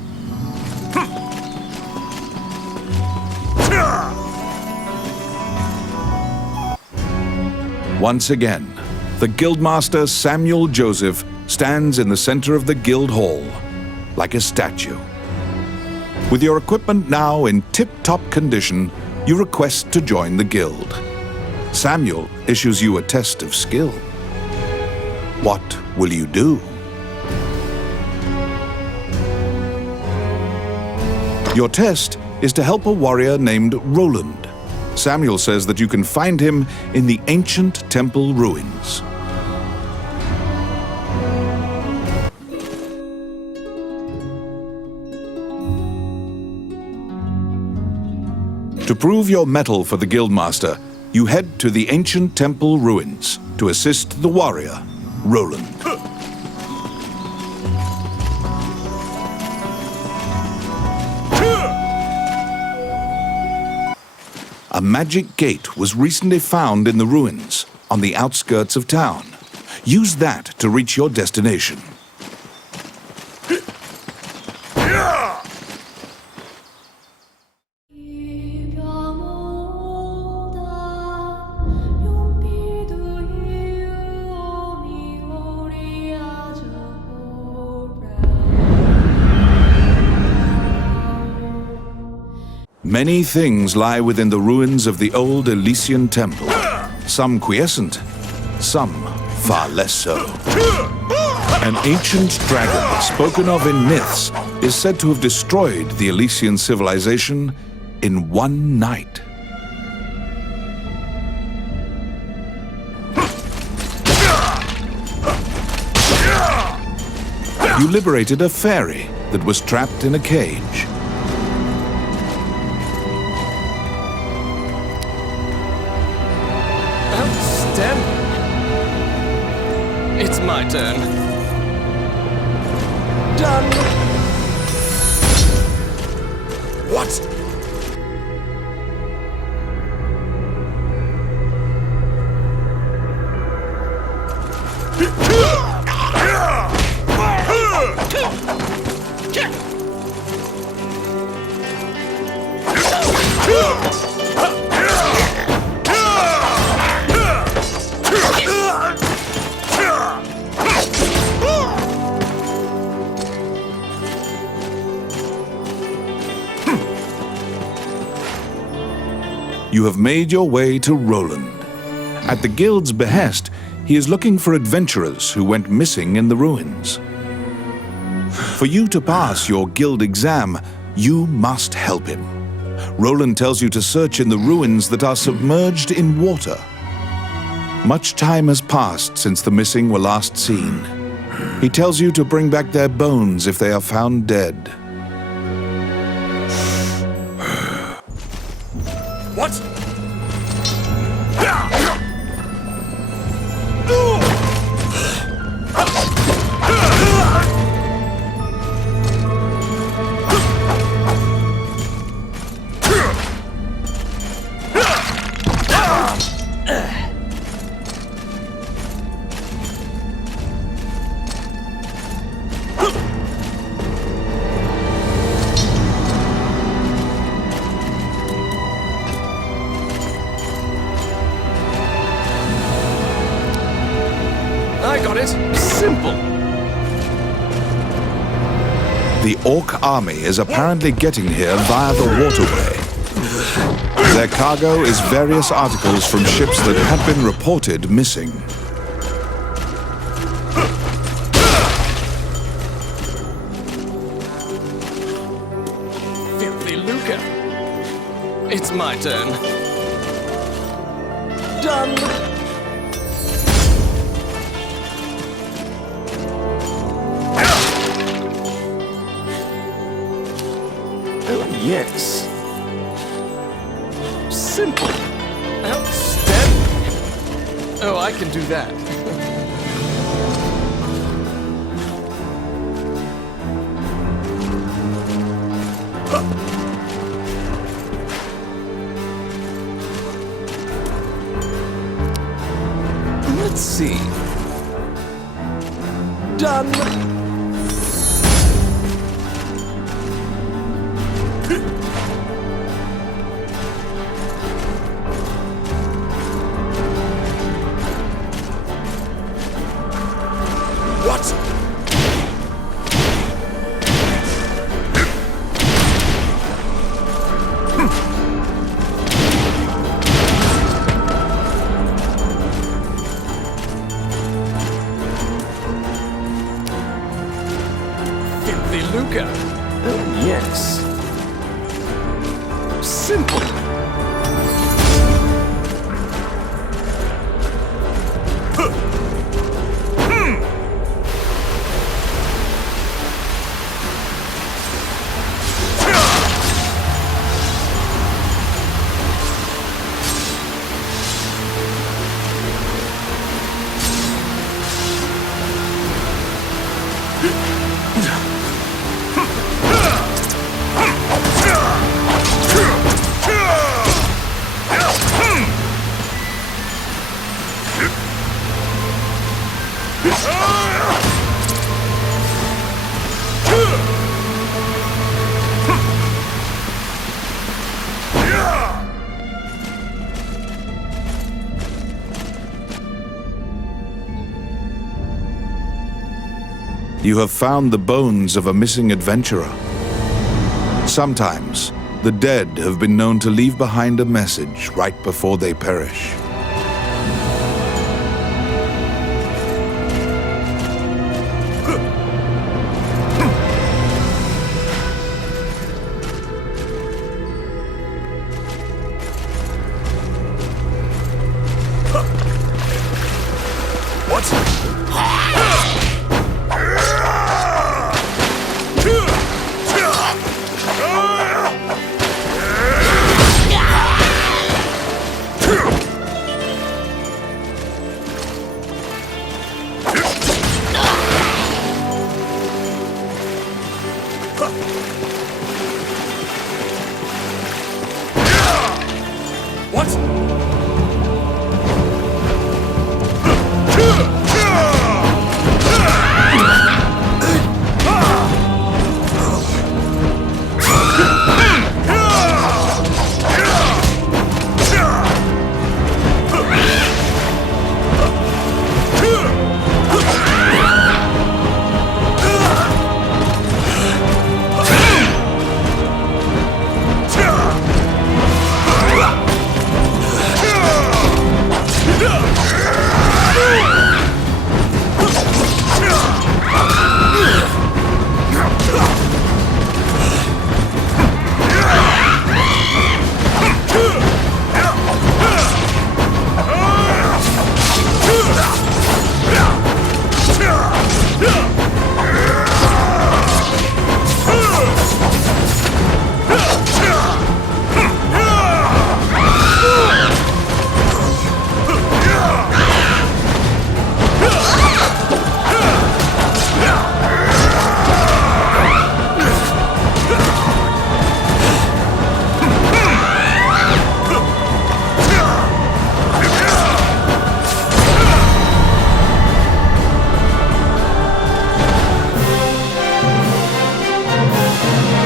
Once again, the Guildmaster Samuel Joseph stands in the center of the guild hall, like a statue. With your equipment now in tip-top condition, you request to join the guild. Samuel issues you a test of skill. What will you do? Your test is to help a warrior named Roland. Samuel says that you can find him in the ancient temple ruins. To prove your mettle for the Guildmaster, you head to the ancient temple ruins to assist the warrior, Roland. A magic gate was recently found in the ruins on the outskirts of town. Use that to reach your destination. Many things lie within the ruins of the old Elysian temple. Some quiescent, some far less so. An ancient dragon, spoken of in myths, is said to have destroyed the Elysian civilization in one night. You liberated a fairy, that was trapped in a cage. Outstanding. It's my turn. Done. What? You have made your way to Roland. At the guild's behest, he is looking for adventurers who went missing in the ruins. For you to pass your guild exam, you must help him. Roland tells you to search in the ruins that are submerged in water. Much time has passed since the missing were last seen. He tells you to bring back their bones if they are found dead. What? I got it. Simple. The Orc army is apparently getting here via the waterway. Their cargo is various articles from ships that had been reported missing. Filthy lucre. It's my turn. Done. Oh, yes. Simple. Outstanding. Oh, I can do that. Let's see. Done. Filthy lucre. Oh, yes. Simple. You have found the bones of a missing adventurer. Sometimes, the dead have been known to leave behind a message right before they perish. What?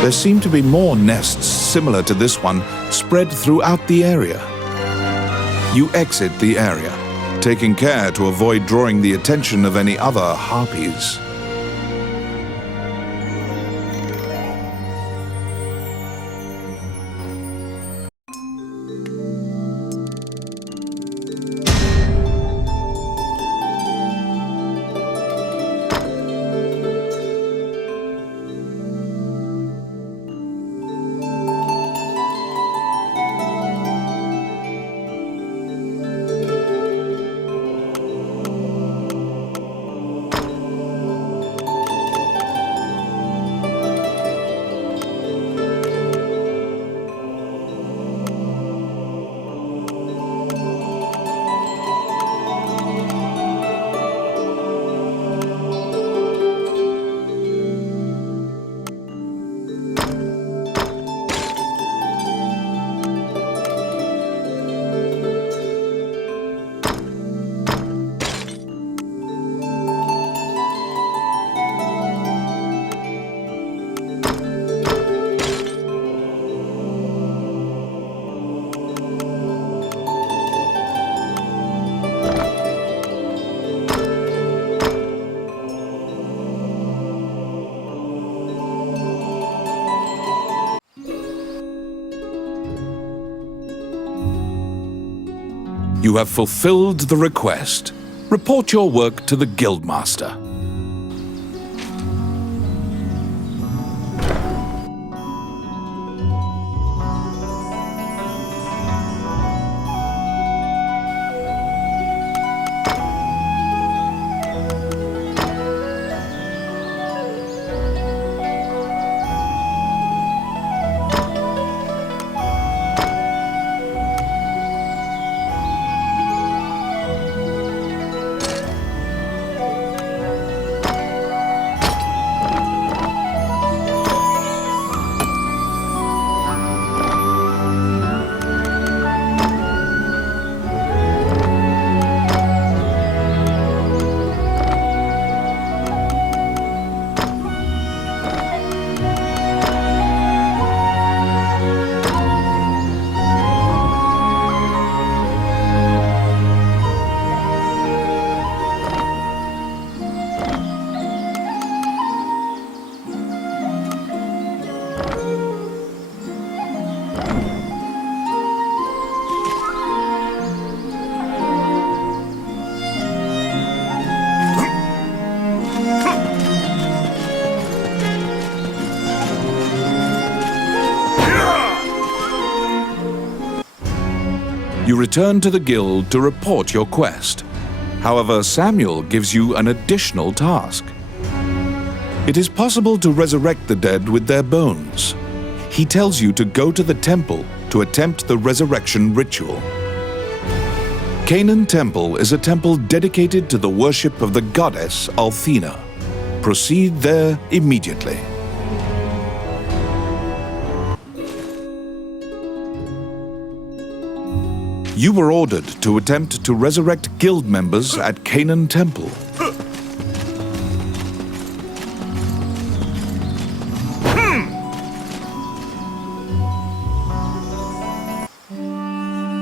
There seem to be more nests similar to this one spread throughout the area. You exit the area, taking care to avoid drawing the attention of any other harpies. You have fulfilled the request. Report your work to the Guildmaster. You return to the guild to report your quest. However, Samuel gives you an additional task. It is possible to resurrect the dead with their bones. He tells you to go to the temple to attempt the resurrection ritual. Canaan Temple is a temple dedicated to the worship of the goddess Althena. Proceed there immediately. You were ordered to attempt to resurrect guild members at Canaan Temple.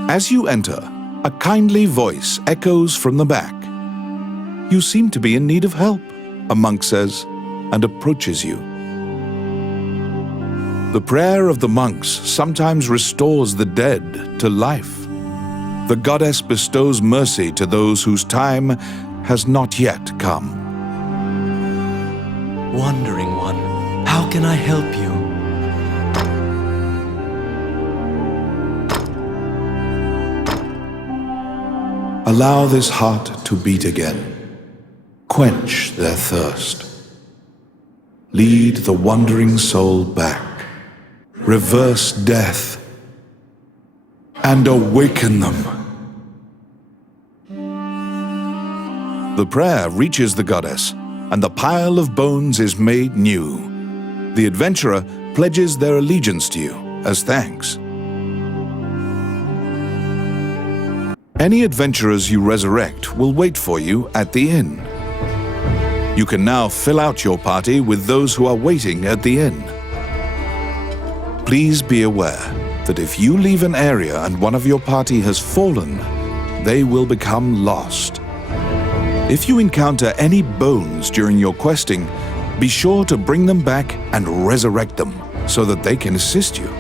As you enter, a kindly voice echoes from the back. You seem to be in need of help, a monk says, and approaches you. The prayer of the monks sometimes restores the dead to life. The goddess bestows mercy to those whose time has not yet come. Wandering One, how can I help you? Allow this heart to beat again. Quench their thirst. Lead the wandering soul back. Reverse death. And awaken them. The prayer reaches the goddess, and the pile of bones is made new. The adventurer pledges their allegiance to you as thanks. Any adventurers you resurrect will wait for you at the inn. You can now fill out your party with those who are waiting at the inn. Please be aware that if you leave an area and one of your party has fallen, they will become lost. If you encounter any bones during your questing, be sure to bring them back and resurrect them so that they can assist you.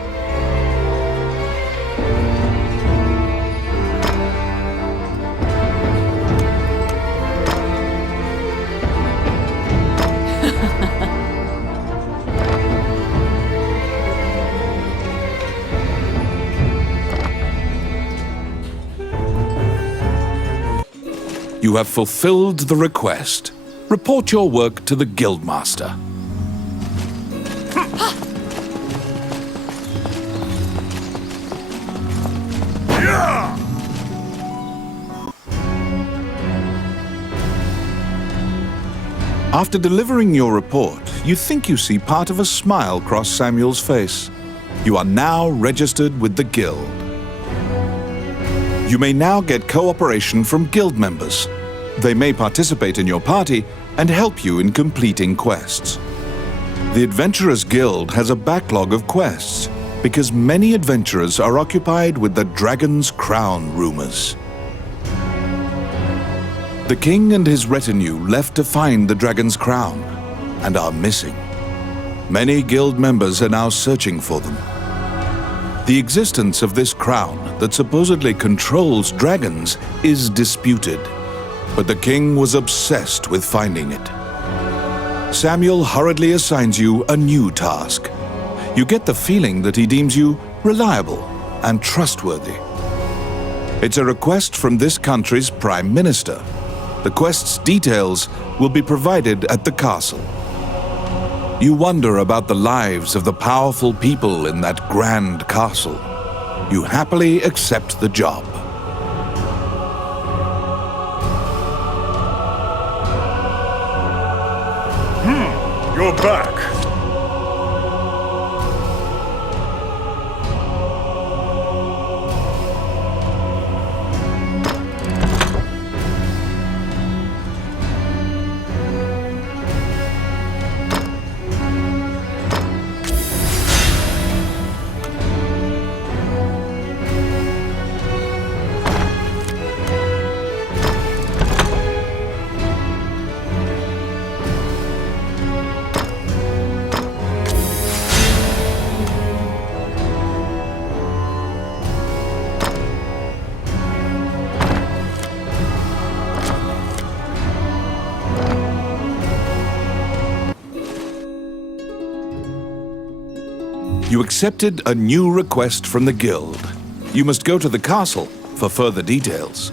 You have fulfilled the request. Report your work to the Guildmaster. After delivering your report, you think you see part of a smile cross Samuel's face. You are now registered with the Guild. You may now get cooperation from Guild members. They may participate in your party and help you in completing quests. The Adventurers Guild has a backlog of quests because many adventurers are occupied with the Dragon's Crown rumors. The king and his retinue left to find the Dragon's Crown and are missing. Many Guild members are now searching for them. The existence of this crown that supposedly controls dragons is disputed, but the king was obsessed with finding it. Samuel hurriedly assigns you a new task. You get the feeling that he deems you reliable and trustworthy. It's a request from this country's Prime Minister. The quest's details will be provided at the castle. You wonder about the lives of the powerful people in that grand castle. You happily accept the job. You're back. You accepted a new request from the Guild. You must go to the castle for further details.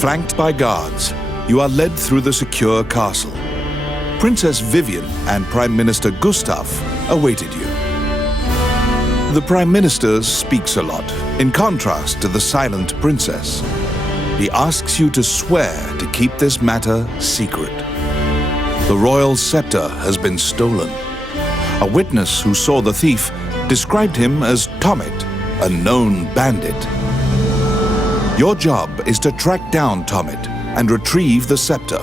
Flanked by guards, you are led through the secure castle. Princess Vivian and Prime Minister Gustav awaited you. The Prime Minister speaks a lot, in contrast to the silent princess. He asks you to swear to keep this matter secret. The royal scepter has been stolen. A witness who saw the thief described him as Tommet, a known bandit. Your job is to track down Tommet and retrieve the scepter.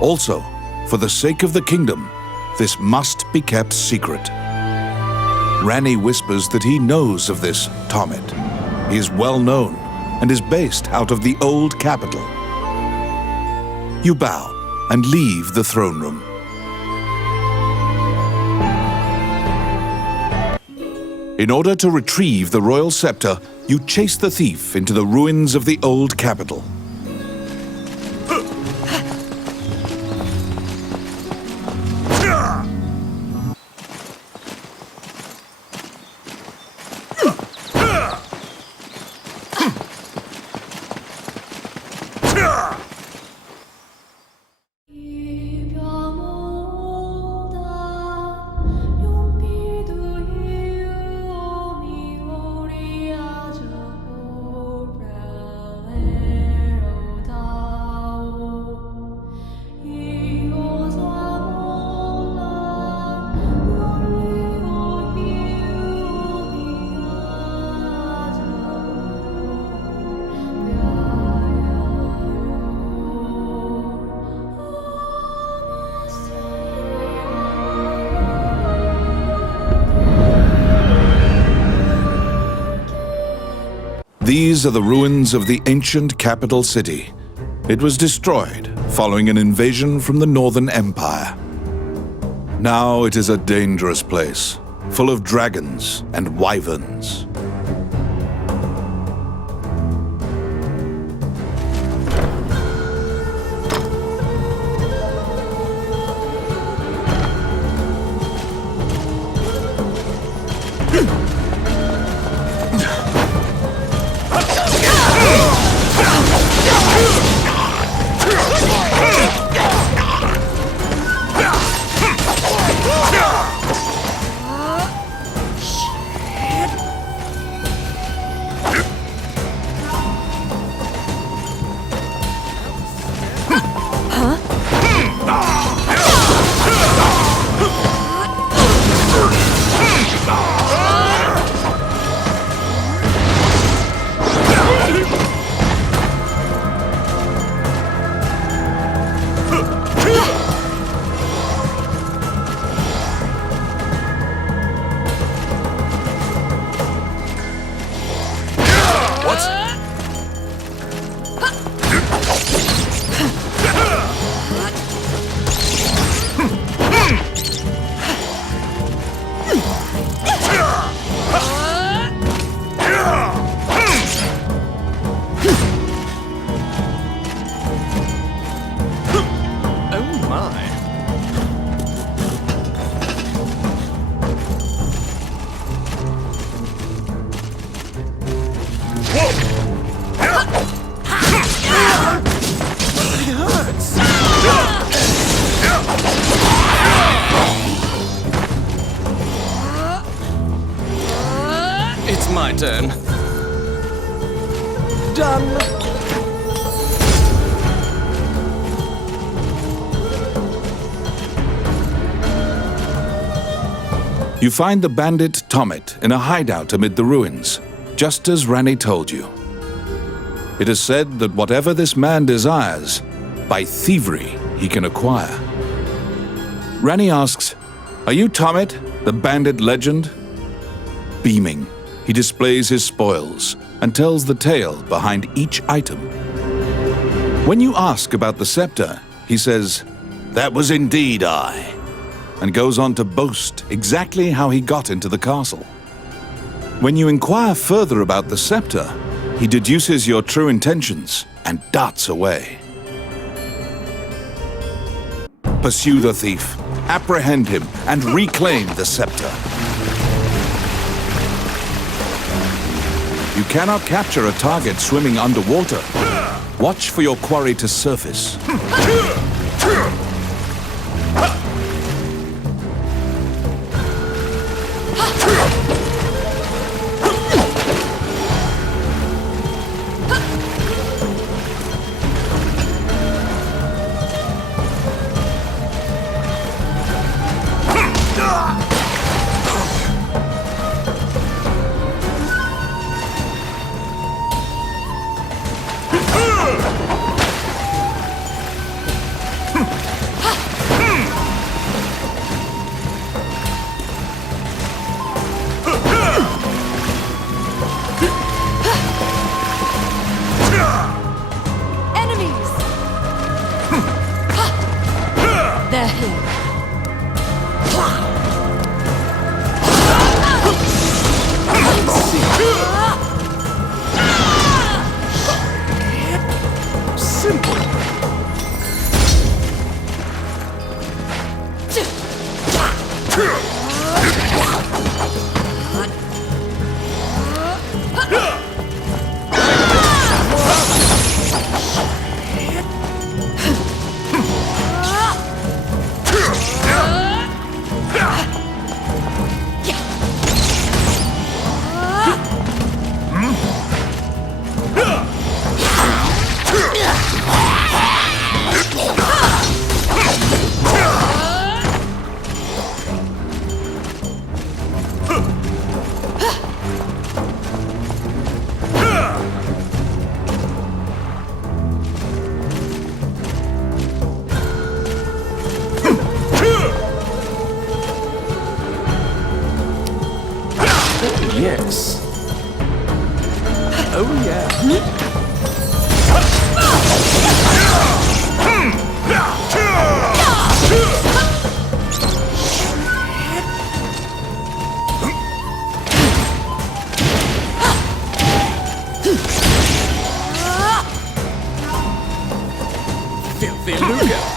Also, for the sake of the kingdom, this must be kept secret. Ranni whispers that he knows of this Tommet. He is well known and is based out of the old capital. You bow and leave the throne room. In order to retrieve the royal scepter, you chase the thief into the ruins of the old capital. These are the ruins of the ancient capital city. It was destroyed following an invasion from the Northern Empire. Now it is a dangerous place, full of dragons and wyverns. It's my turn. Done. You find the bandit Tommet in a hideout amid the ruins, just as Ranni told you. It is said that whatever this man desires, by thievery he can acquire. Ranni asks, "Are you Tommet, the bandit legend?" Beaming, he displays his spoils and tells the tale behind each item. When you ask about the scepter, he says, "That was indeed I," and goes on to boast exactly how he got into the castle. When you inquire further about the scepter, he deduces your true intentions and darts away. Pursue the thief, apprehend him, and reclaim the scepter. You cannot capture a target swimming underwater. Watch for your quarry to surface. Yes. Oh, yeah. Filthy Luca.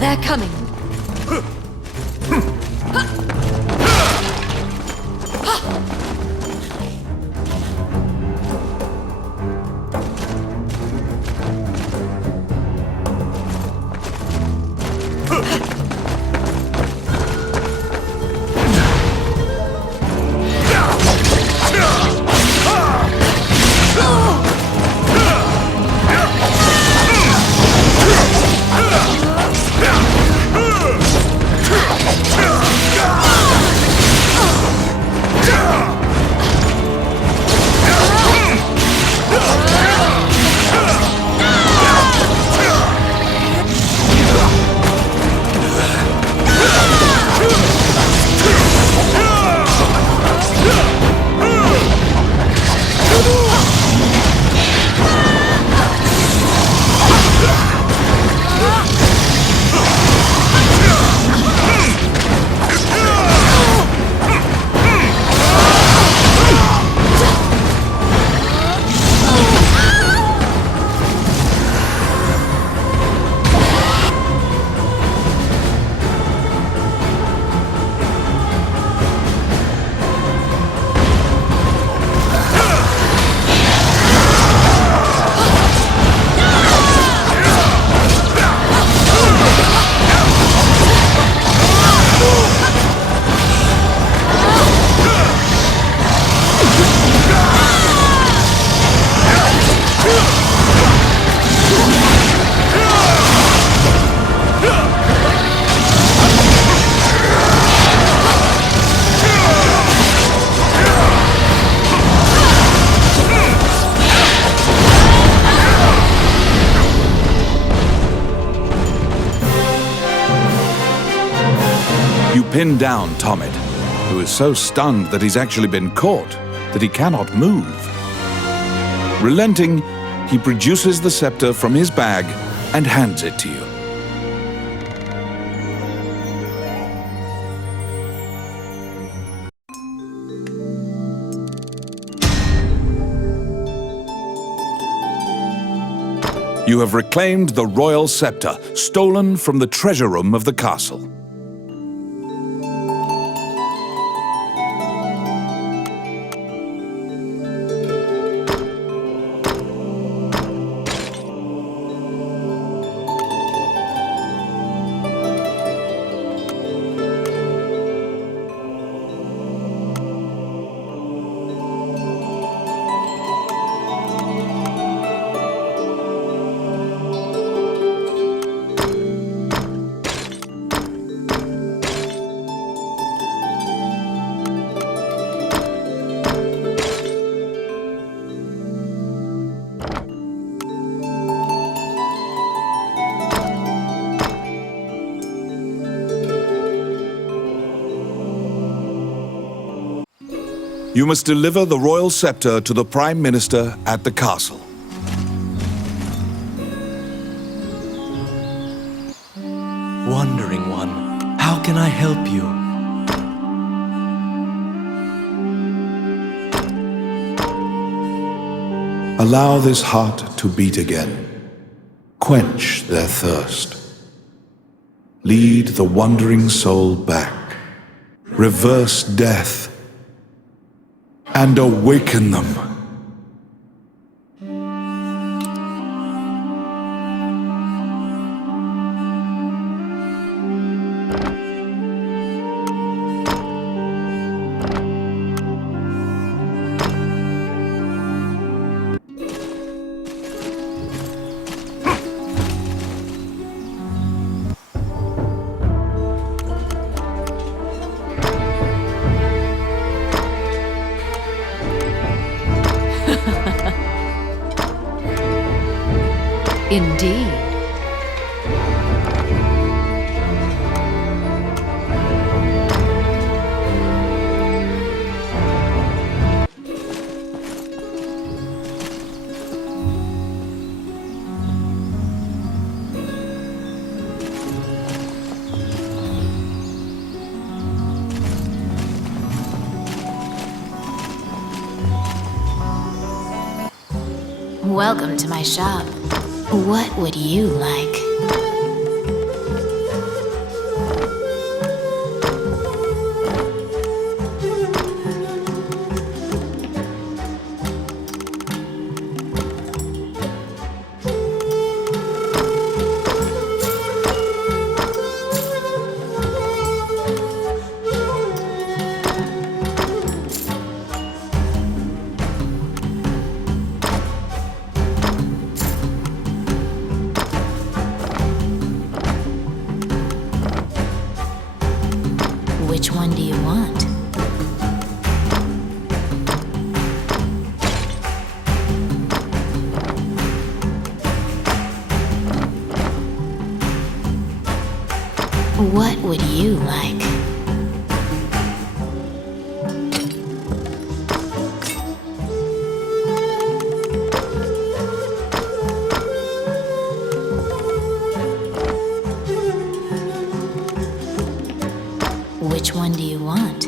They're coming. You pin down Tommet, who is so stunned that he's actually been caught, that he cannot move. Relenting, he produces the scepter from his bag and hands it to you. You have reclaimed the royal scepter, stolen from the treasure room of the castle. You must deliver the royal scepter to the Prime Minister at the castle. Wandering One, how can I help you? Allow this heart to beat again. Quench their thirst. Lead the wandering soul back. Reverse death. And awaken them. Indeed. Welcome to my shop. What would you like? Which one do you want? What would you like? Which one do you want?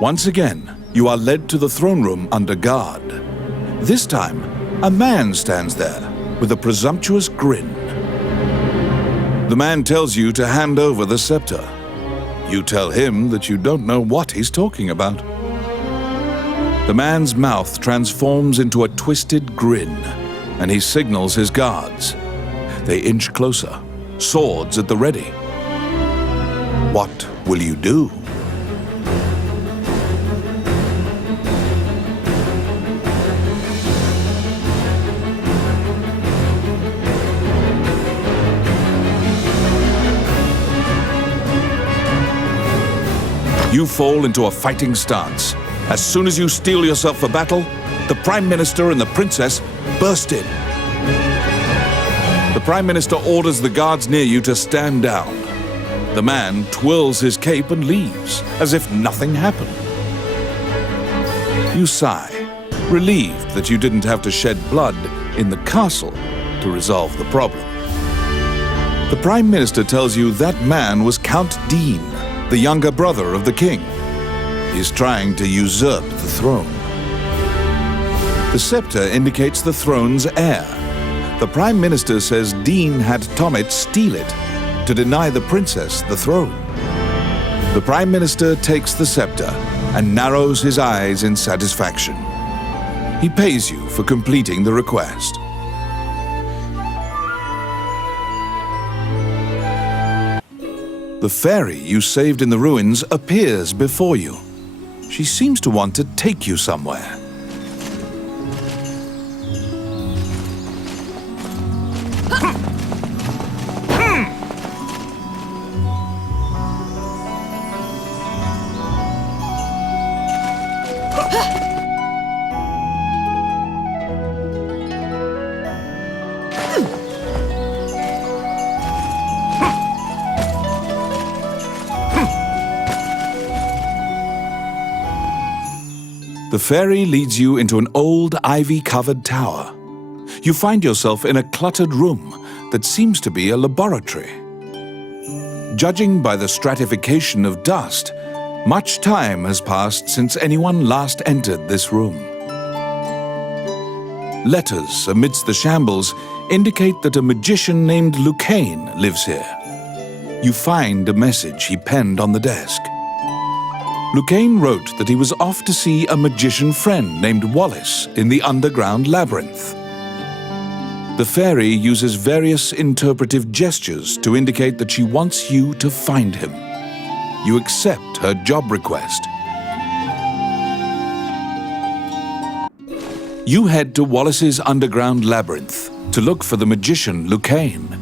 Once again, you are led to the throne room under guard. This time, a man stands there with a presumptuous grin. The man tells you to hand over the scepter. You tell him that you don't know what he's talking about. The man's mouth transforms into a twisted grin, and he signals his guards. They inch closer, swords at the ready. What will you do? You fall into a fighting stance. As soon as you steel yourself for battle, the Prime Minister and the Princess burst in. The Prime Minister orders the guards near you to stand down. The man twirls his cape and leaves, as if nothing happened. You sigh, relieved that you didn't have to shed blood in the castle to resolve the problem. The Prime Minister tells you that man was Count Dean, the younger brother of the king. He's trying to usurp the throne. The scepter indicates the throne's heir. The Prime Minister says Dean had Tommet steal it to deny the princess the throne. The Prime Minister takes the scepter and narrows his eyes in satisfaction. He pays you for completing the request. The fairy you saved in the ruins appears before you. She seems to want to take you somewhere. The fairy leads you into an old ivy-covered tower. You find yourself in a cluttered room that seems to be a laboratory. Judging by the stratification of dust, much time has passed since anyone last entered this room. Letters amidst the shambles indicate that a magician named Lucane lives here. You find a message he penned on the desk. Lucane wrote that he was off to see a magician friend named Wallace in the underground labyrinth. The fairy uses various interpretive gestures to indicate that she wants you to find him. You accept her job request. You head to Wallace's underground labyrinth to look for the magician Lucane.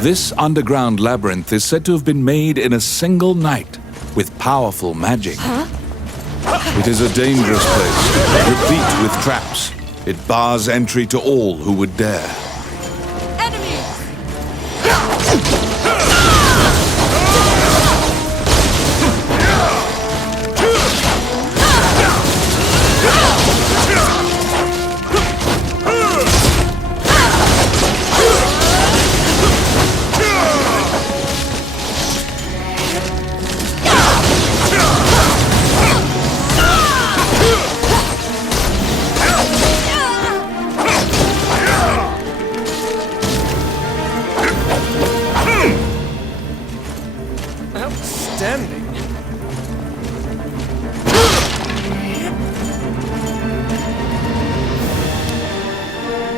This underground labyrinth is said to have been made in a single night with powerful magic. It is a dangerous place, replete with traps. It bars entry to all who would dare.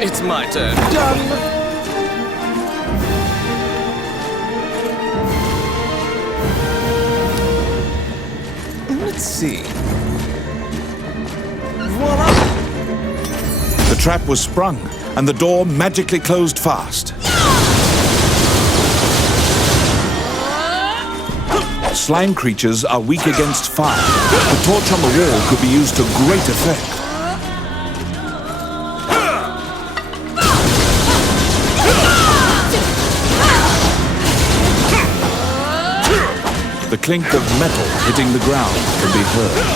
It's my turn. Done! Let's see. Voila! The trap was sprung, and the door magically closed fast. Slime creatures are weak against fire. The torch on the wall could be used to great effect. The clink of metal hitting the ground can be heard.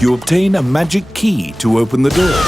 You obtain a magic key to open the door.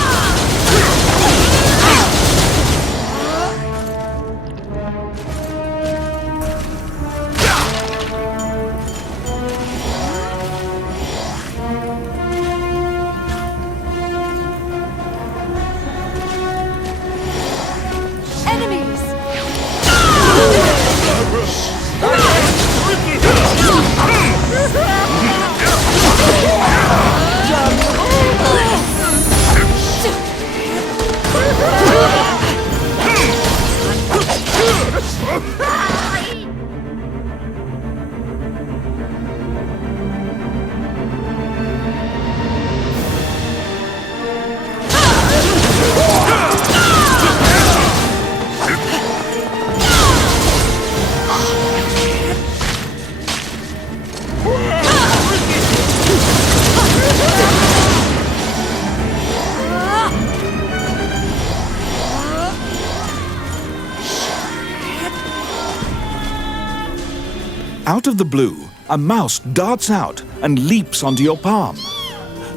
Out of the blue, a mouse darts out and leaps onto your palm.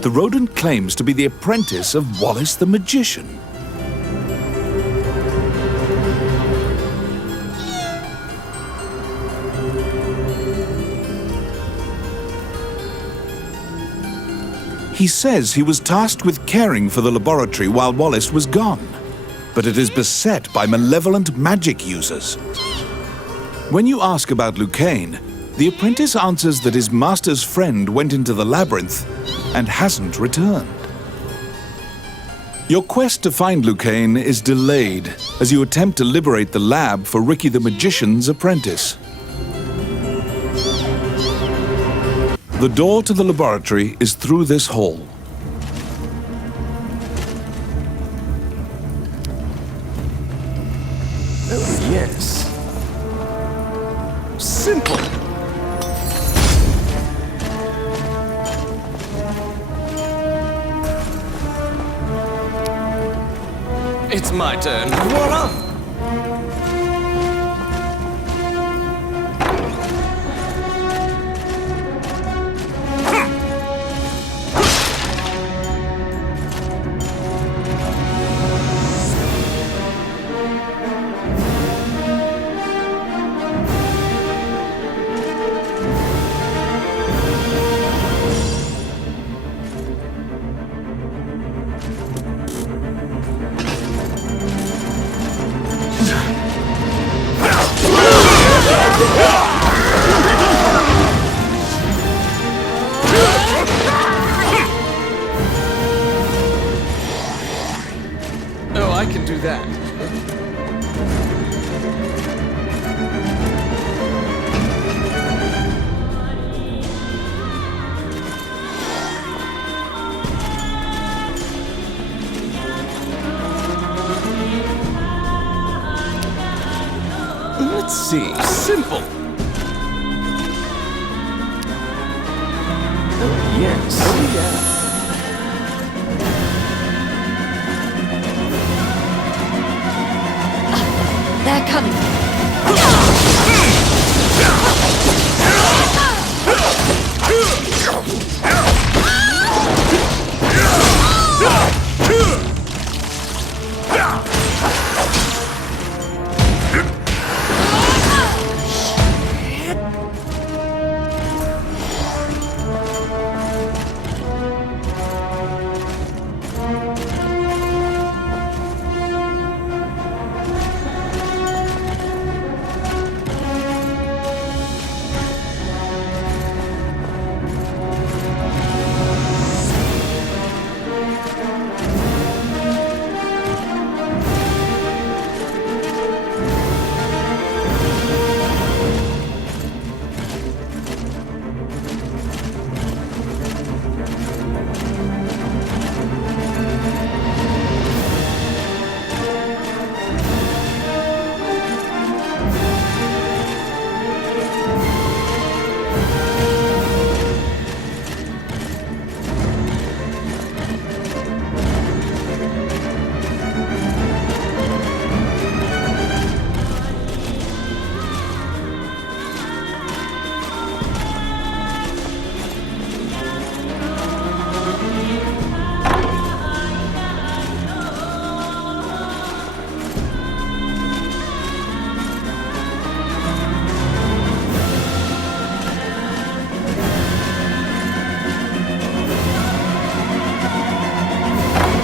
The rodent claims to be the apprentice of Wallace the magician. He says he was tasked with caring for the laboratory while Wallace was gone, but it is beset by malevolent magic users. When you ask about Lucane, the apprentice answers that his master's friend went into the labyrinth and hasn't returned. Your quest to find Lucane is delayed as you attempt to liberate the lab for Ricky the Magician's apprentice. The door to the laboratory is through this hall. Oh, yes. Simple. It's my turn. Voila! Oh, I can do that. Let's see. Simple. Oh, yes. Oh, yeah. They're coming.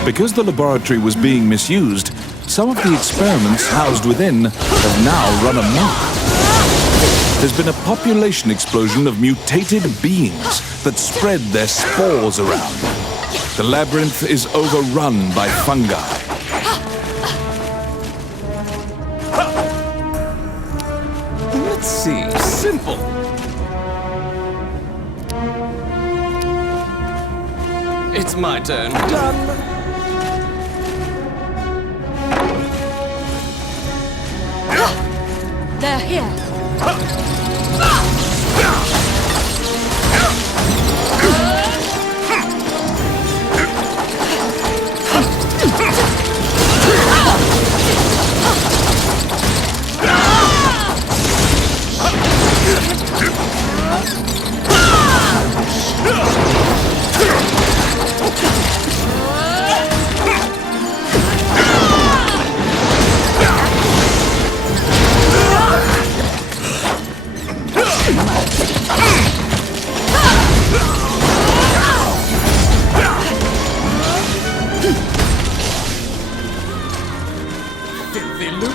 Because the laboratory was being misused, some of the experiments housed within have now run amok. There's been a population explosion of mutated beings that spread their spores around. The labyrinth is overrun by fungi. Let's see. Simple. It's my turn. Done. They're here.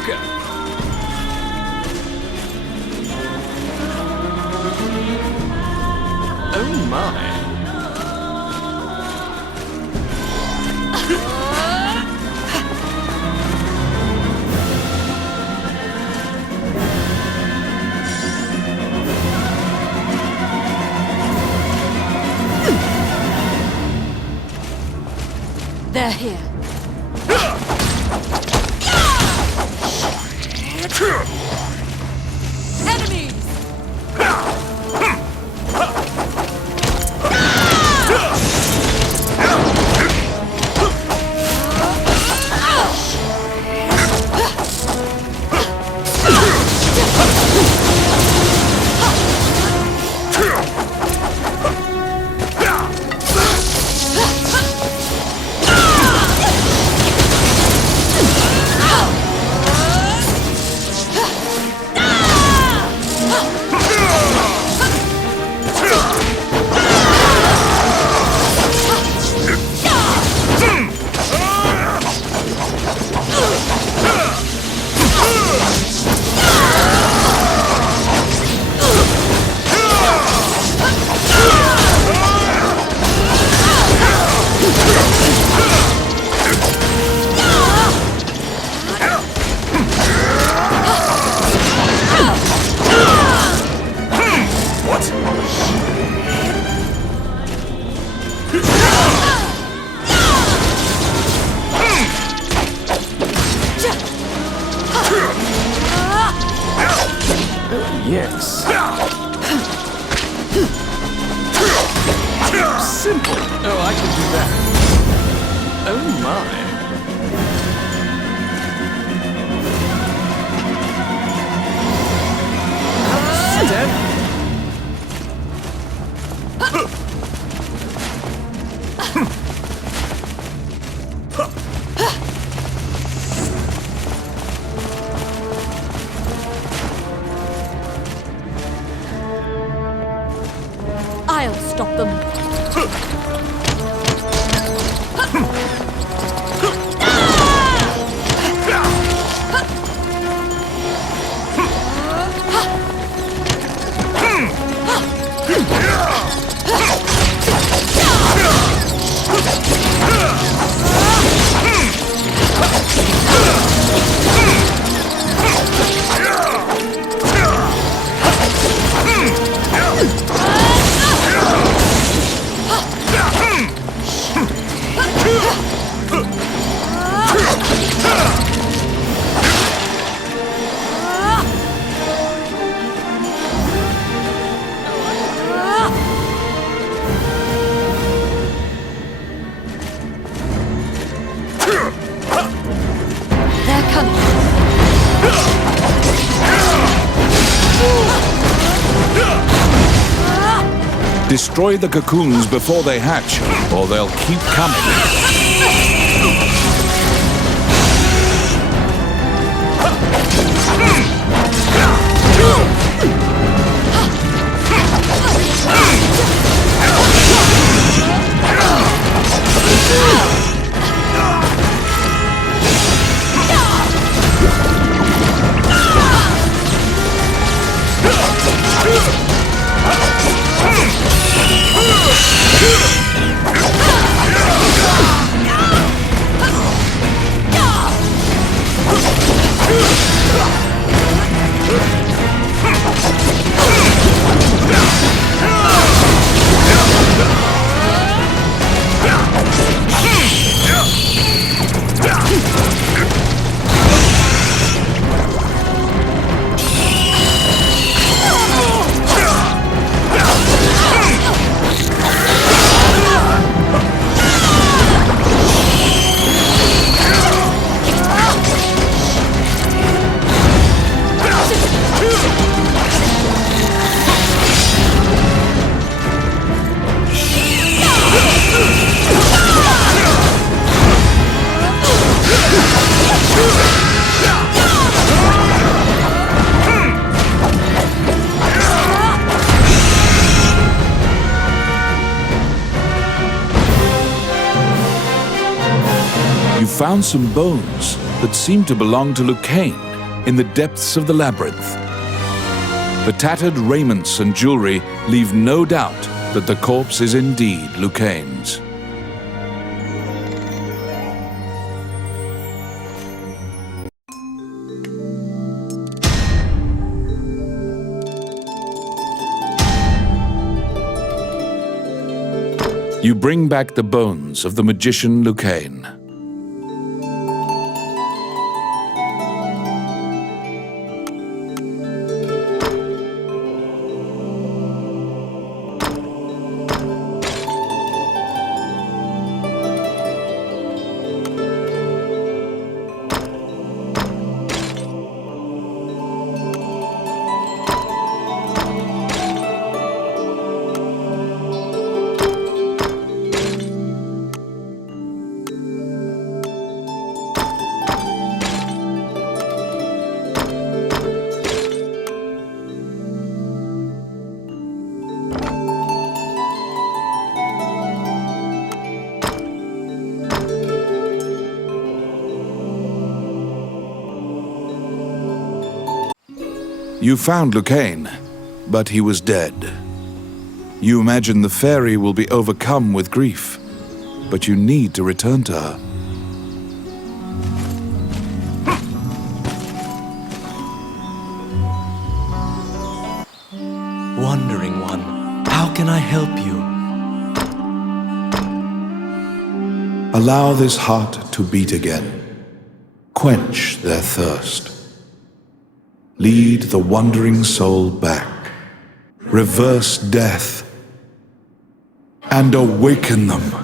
Okay. Oh my. They're here. Enemies! Yes. Simple. Oh, I can do that. Oh my. Dead. I'll stop them. They're coming. Destroy the cocoons before they hatch, or they'll keep coming. You found some bones that seem to belong to Lucane. in the depths of the labyrinth. The tattered raiments and jewelry leave no doubt that the corpse is indeed Lucaine's. You bring back the bones of the magician Lucaine. You found Lucaine, but he was dead. You imagine the fairy will be overcome with grief, but you need to return to her. Wandering One, how can I help you? Allow this heart to beat again. Quench their thirst. Lead the wandering soul back. Reverse death. And awaken them.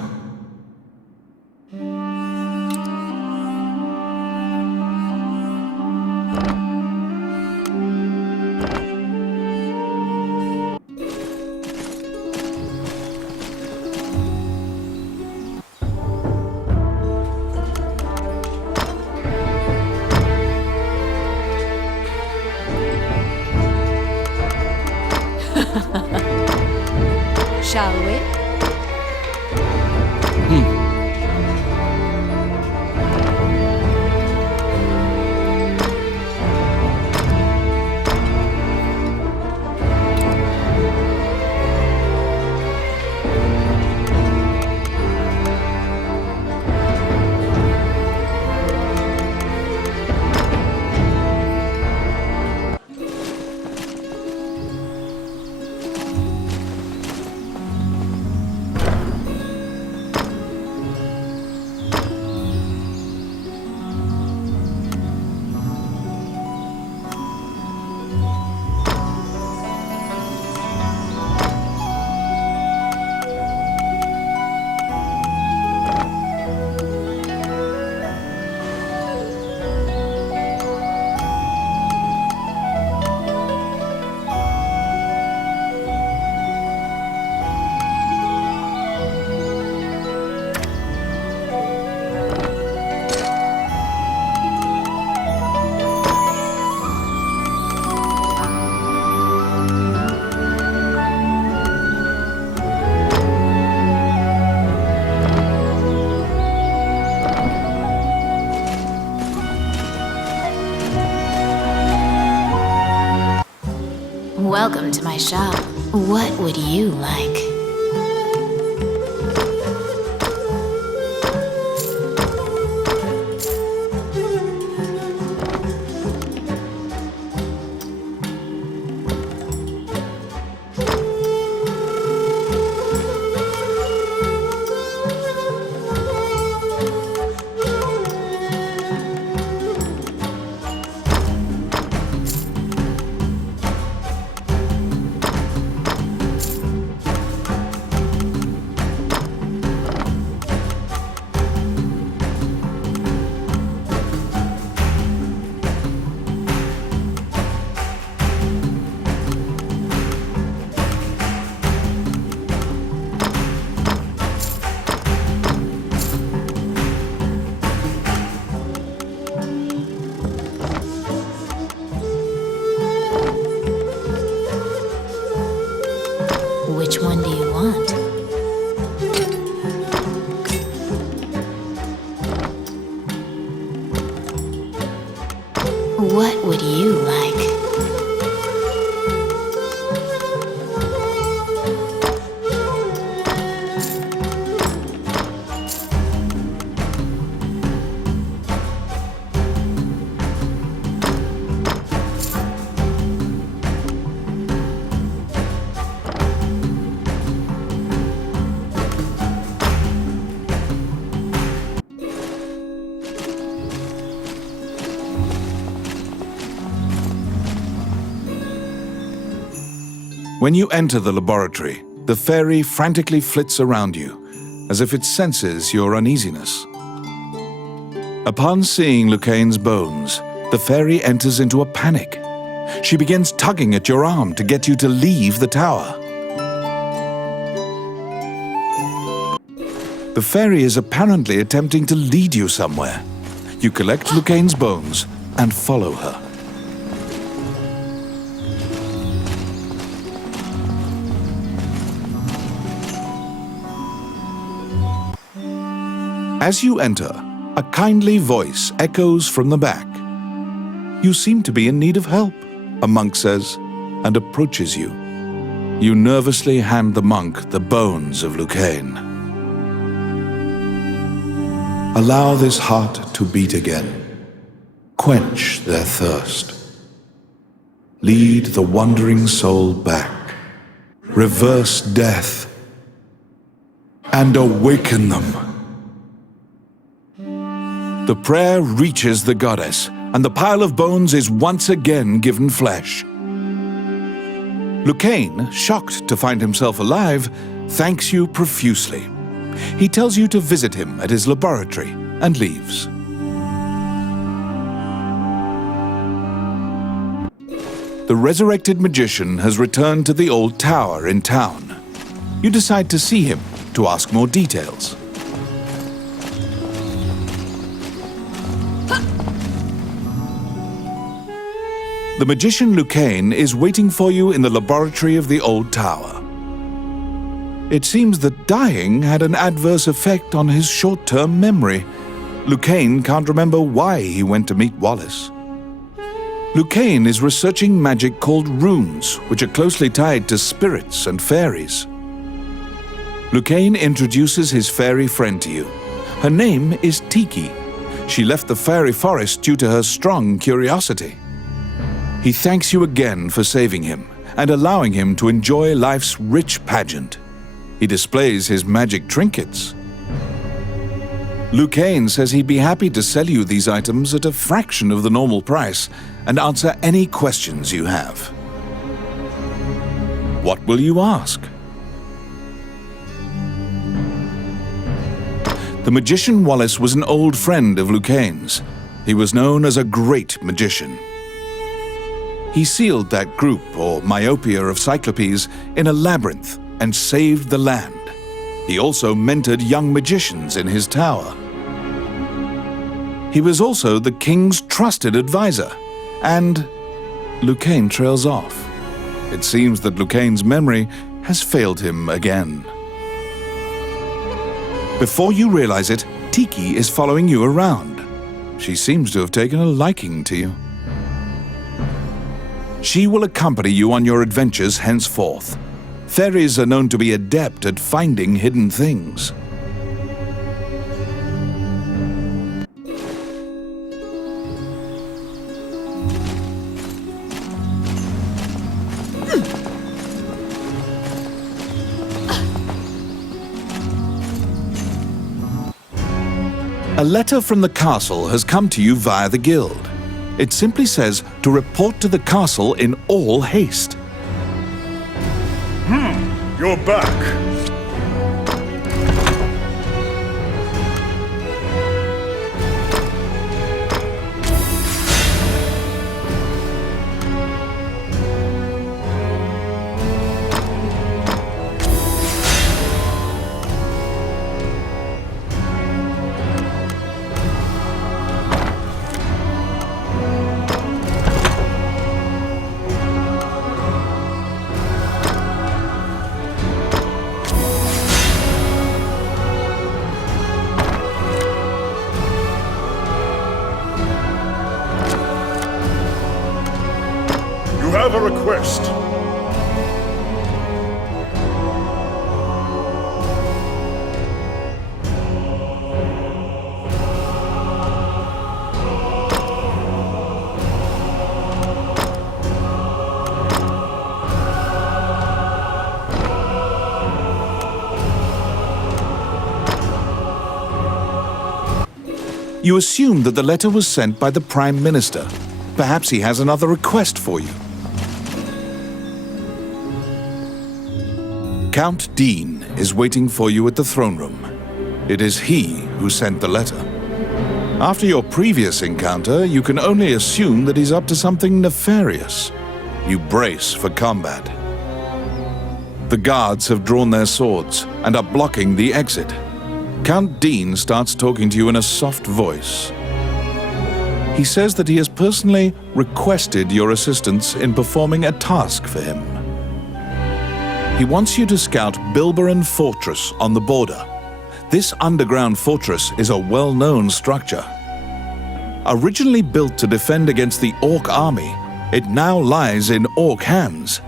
Shall we? Welcome to my shop. What would you like? What would you like? When you enter the laboratory, the fairy frantically flits around you, as if it senses your uneasiness. Upon seeing Lucaine's bones, the fairy enters into a panic. She begins tugging at your arm to get you to leave the tower. The fairy is apparently attempting to lead you somewhere. You collect Lucaine's bones and follow her. As you enter, a kindly voice echoes from the back. You seem to be in need of help, a monk says, and approaches you. You nervously hand the monk the bones of Lucaine. Allow this heart to beat again. Quench their thirst. Lead the wandering soul back. Reverse death. And awaken them. The prayer reaches the goddess, and the pile of bones is once again given flesh. Lucaine, shocked to find himself alive, thanks you profusely. He tells you to visit him at his laboratory and leaves. The resurrected magician has returned to the old tower in town. You decide to see him to ask more details. The magician Lucaine is waiting for you in the laboratory of the old tower. It seems that dying had an adverse effect on his short-term memory. Lucaine can't remember why he went to meet Wallace. Lucaine is researching magic called runes, which are closely tied to spirits and fairies. Lucaine introduces his fairy friend to you. Her name is Tiki. She left the fairy forest due to her strong curiosity. He thanks you again for saving him and allowing him to enjoy life's rich pageant. He displays his magic trinkets. Lucaine says he'd be happy to sell you these items at a fraction of the normal price and answer any questions you have. What will you ask? The magician Wallace was an old friend of Lucaine's. He was known as a great magician. He sealed that group, or myopia of Cyclopes, in a labyrinth and saved the land. He also mentored young magicians in his tower. He was also the king's trusted advisor, and Lucaine trails off. It seems that Lucaine's memory has failed him again. Before you realize it, Tiki is following you around. She seems to have taken a liking to you. She will accompany you on your adventures henceforth. Fairies are known to be adept at finding hidden things. A letter from the castle has come to you via the guild. It simply says to report to the castle in all haste. You're back. have a request. You assume that the letter was sent by the Prime Minister. Perhaps he has another request for you. Count Dean is waiting for you at the throne room. It is he who sent the letter. After your previous encounter, you can only assume that he's up to something nefarious. You brace for combat. The guards have drawn their swords and are blocking the exit. Count Dean starts talking to you in a soft voice. He says that he has personally requested your assistance in performing a task for him. He wants you to scout Bilberon Fortress on the border. This underground fortress is a well-known structure. Originally built to defend against the Orc army, it now lies in Orc hands.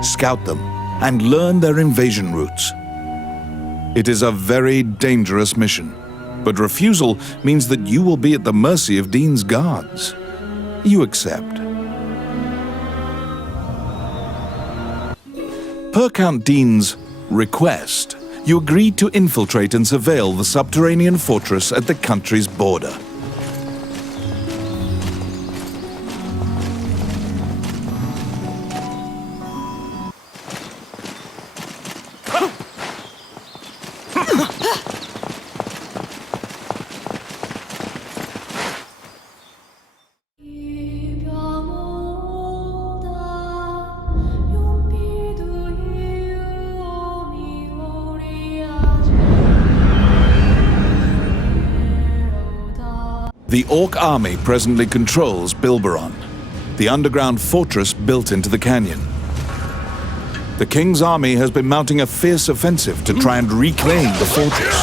Scout them and learn their invasion routes. It is a very dangerous mission, but refusal means that you will be at the mercy of Dean's guards. You accept. Per Count Dean's request, you agreed to infiltrate and surveil the subterranean fortress at the country's border. The Orc army presently controls Bilberon, the underground fortress built into the canyon. The King's army has been mounting a fierce offensive to try and reclaim the fortress.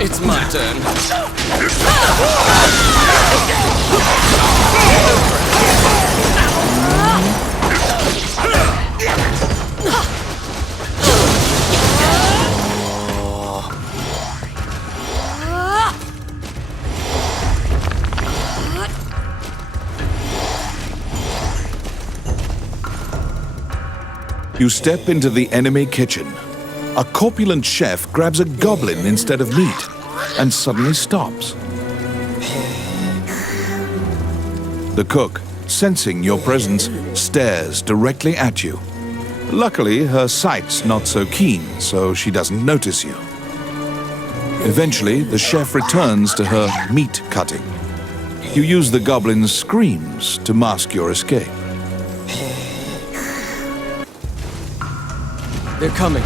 It's my turn. You step into the enemy kitchen. A corpulent chef grabs a goblin instead of meat and suddenly stops. The cook, sensing your presence, stares directly at you. Luckily, her sight's not so keen, so she doesn't notice you. Eventually, the chef returns to her meat cutting. You use the goblin's screams to mask your escape. They're coming.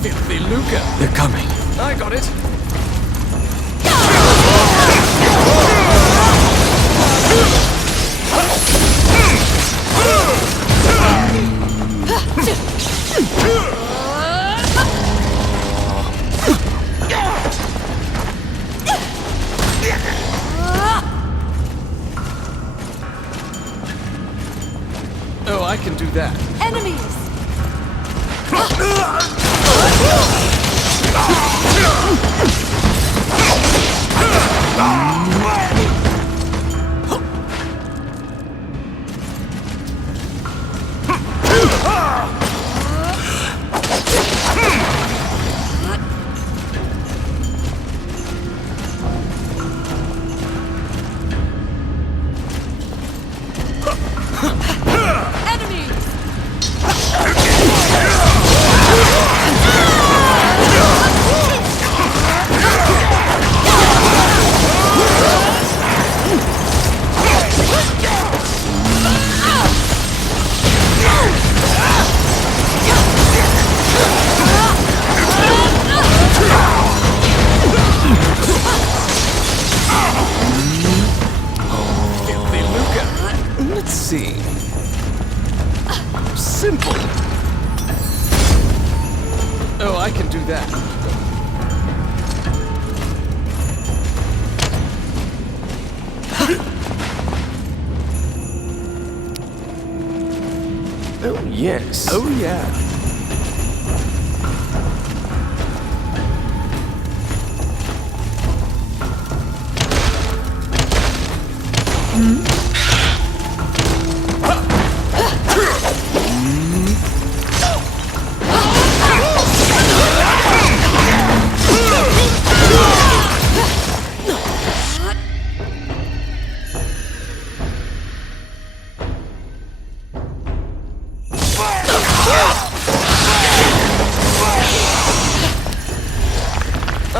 Filthy lucre. They're coming. I got it. Oh, I can do that. Enemies! Let's see. Simple. Oh, I can do that. Oh, yes. Oh, yeah.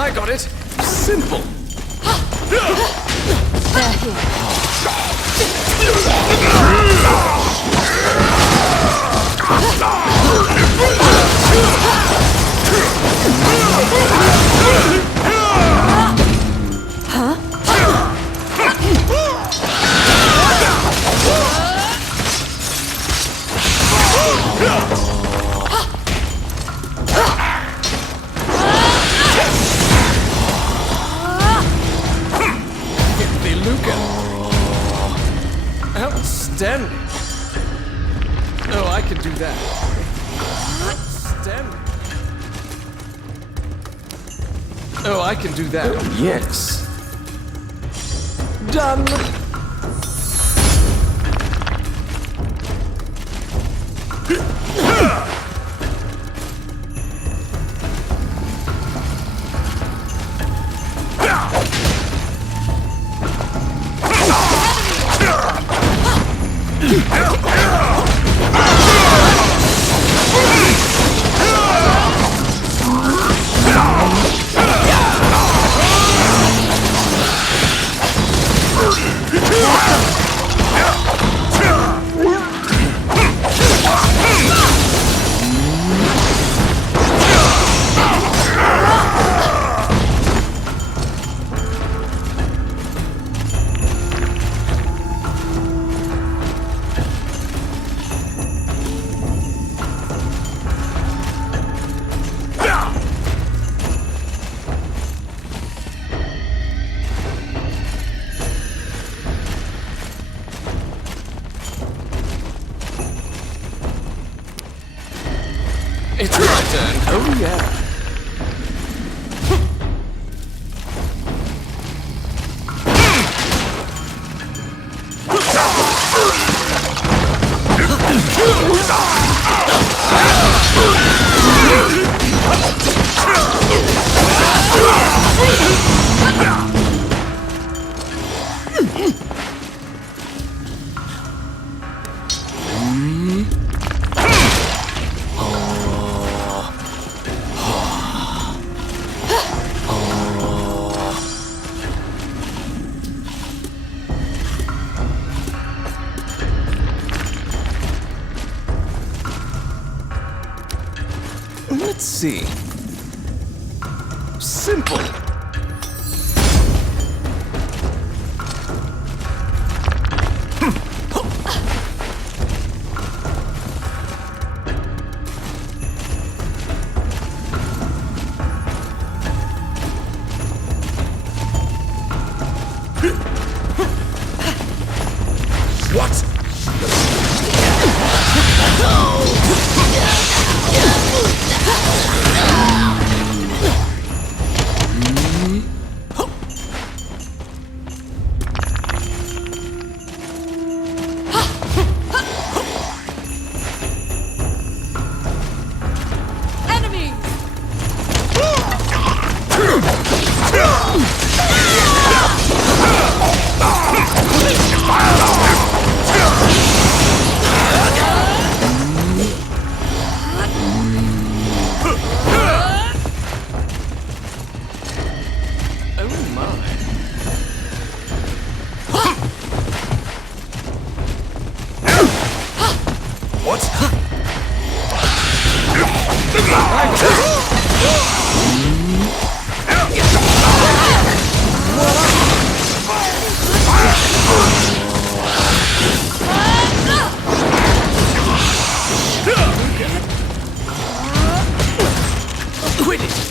I got it. Simple. Outstanding. Oh, I can do that. Outstanding. Oh, I can do that. Oh, yes. Done. It's my turn. Oh, yeah. Let's see. Simple. What? Quit it!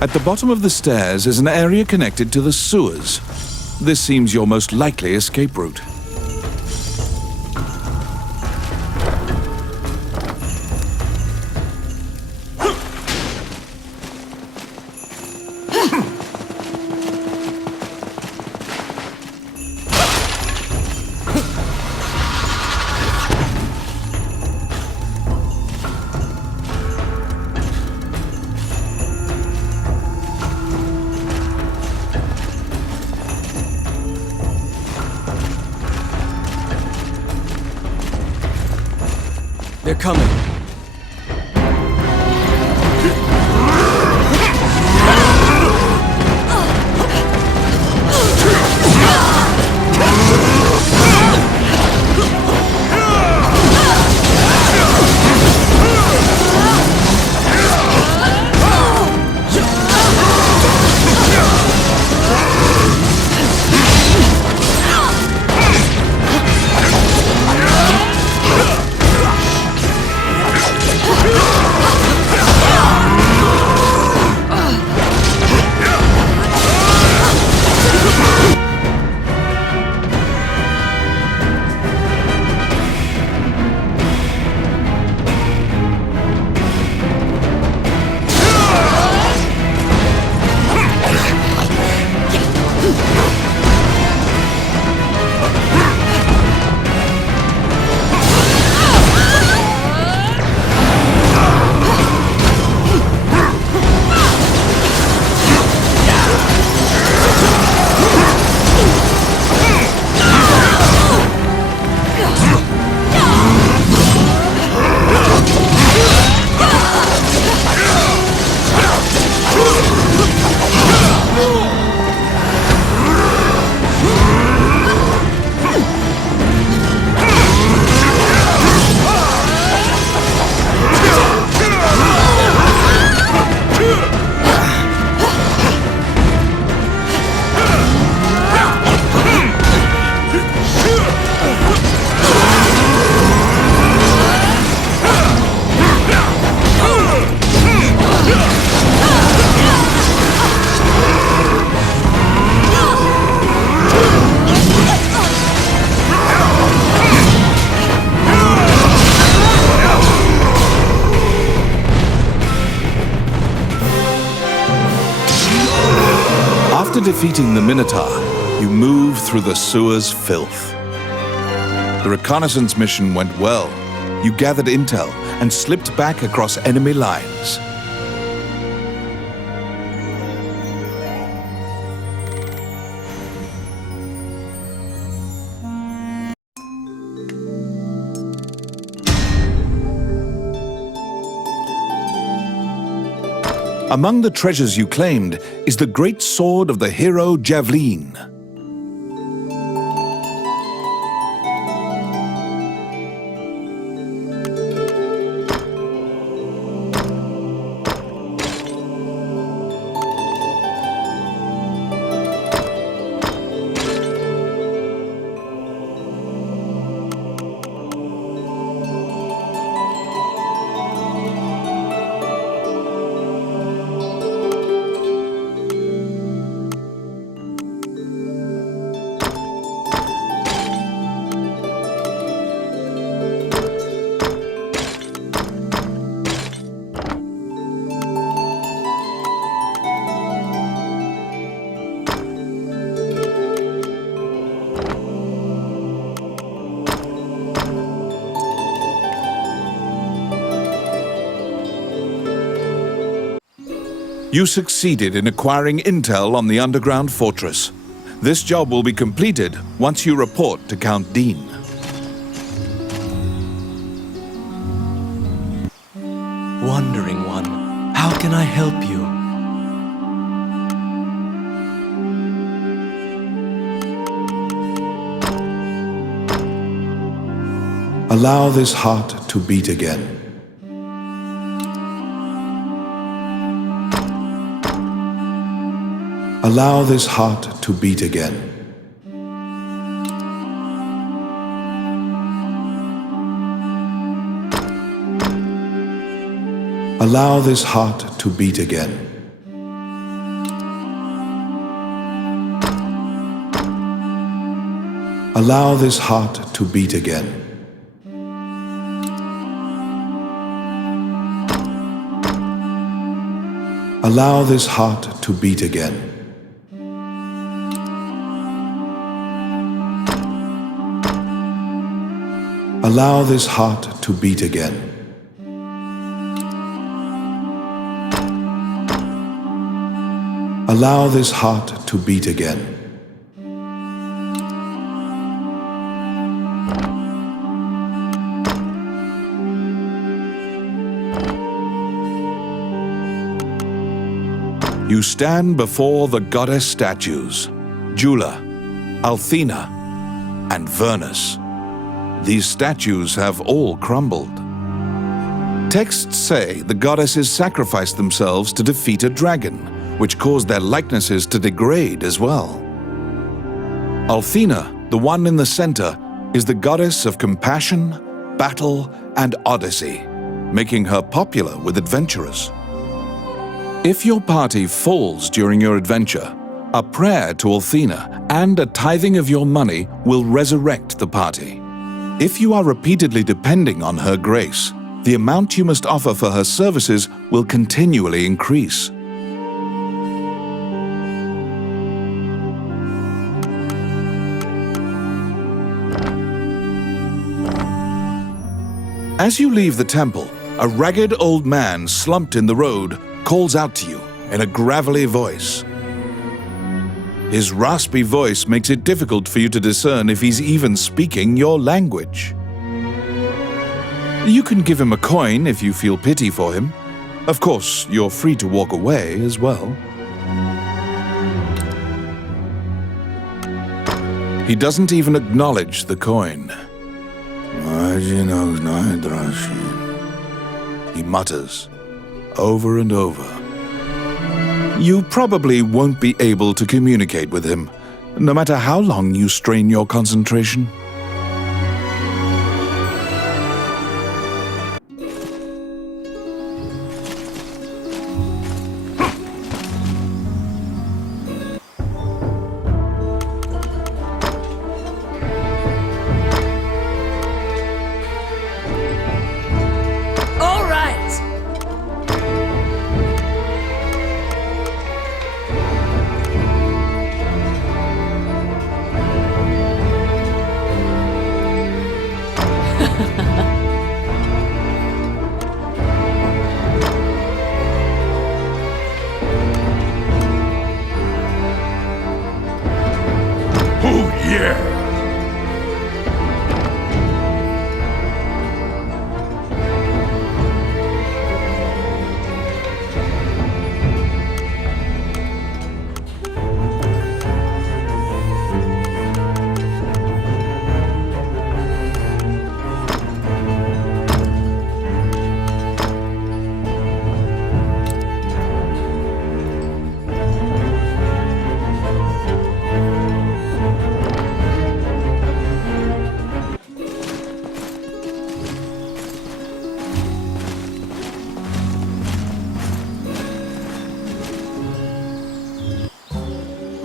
At the bottom of the stairs is an area connected to the sewers. This seems your most likely escape route. They're coming. defeating the Minotaur, you move through the sewer's filth. The reconnaissance mission went well. You gathered intel and slipped back across enemy lines. Among the treasures you claimed is the great sword of the hero Javelin. You succeeded in acquiring intel on the underground fortress. This job will be completed once you report to Count Dean. Wandering One, how can I help you? Allow this heart to beat again. Allow this heart to beat again. Allow this heart to beat again. Allow this heart to beat again. Allow this heart to beat again. Allow this heart to beat again. Allow this heart to beat again. You stand before the goddess statues, Jula, Althena, and Vernus. These statues have all crumbled. Texts say the goddesses sacrificed themselves to defeat a dragon, which caused their likenesses to degrade as well. Althena, the one in the center, is the goddess of compassion, battle, and odyssey, making her popular with adventurers. If your party falls during your adventure, a prayer to Althena and a tithing of your money will resurrect the party. If you are repeatedly depending on her grace, the amount you must offer for her services will continually increase. As you leave the temple, a ragged old man slumped in the road calls out to you in a gravelly voice. His raspy voice makes it difficult for you to discern if he's even speaking your language. You can give him a coin if you feel pity for him. Of course, you're free to walk away as well. He doesn't even acknowledge the coin. He mutters, over and over. You probably won't be able to communicate with him, no matter how long you strain your concentration.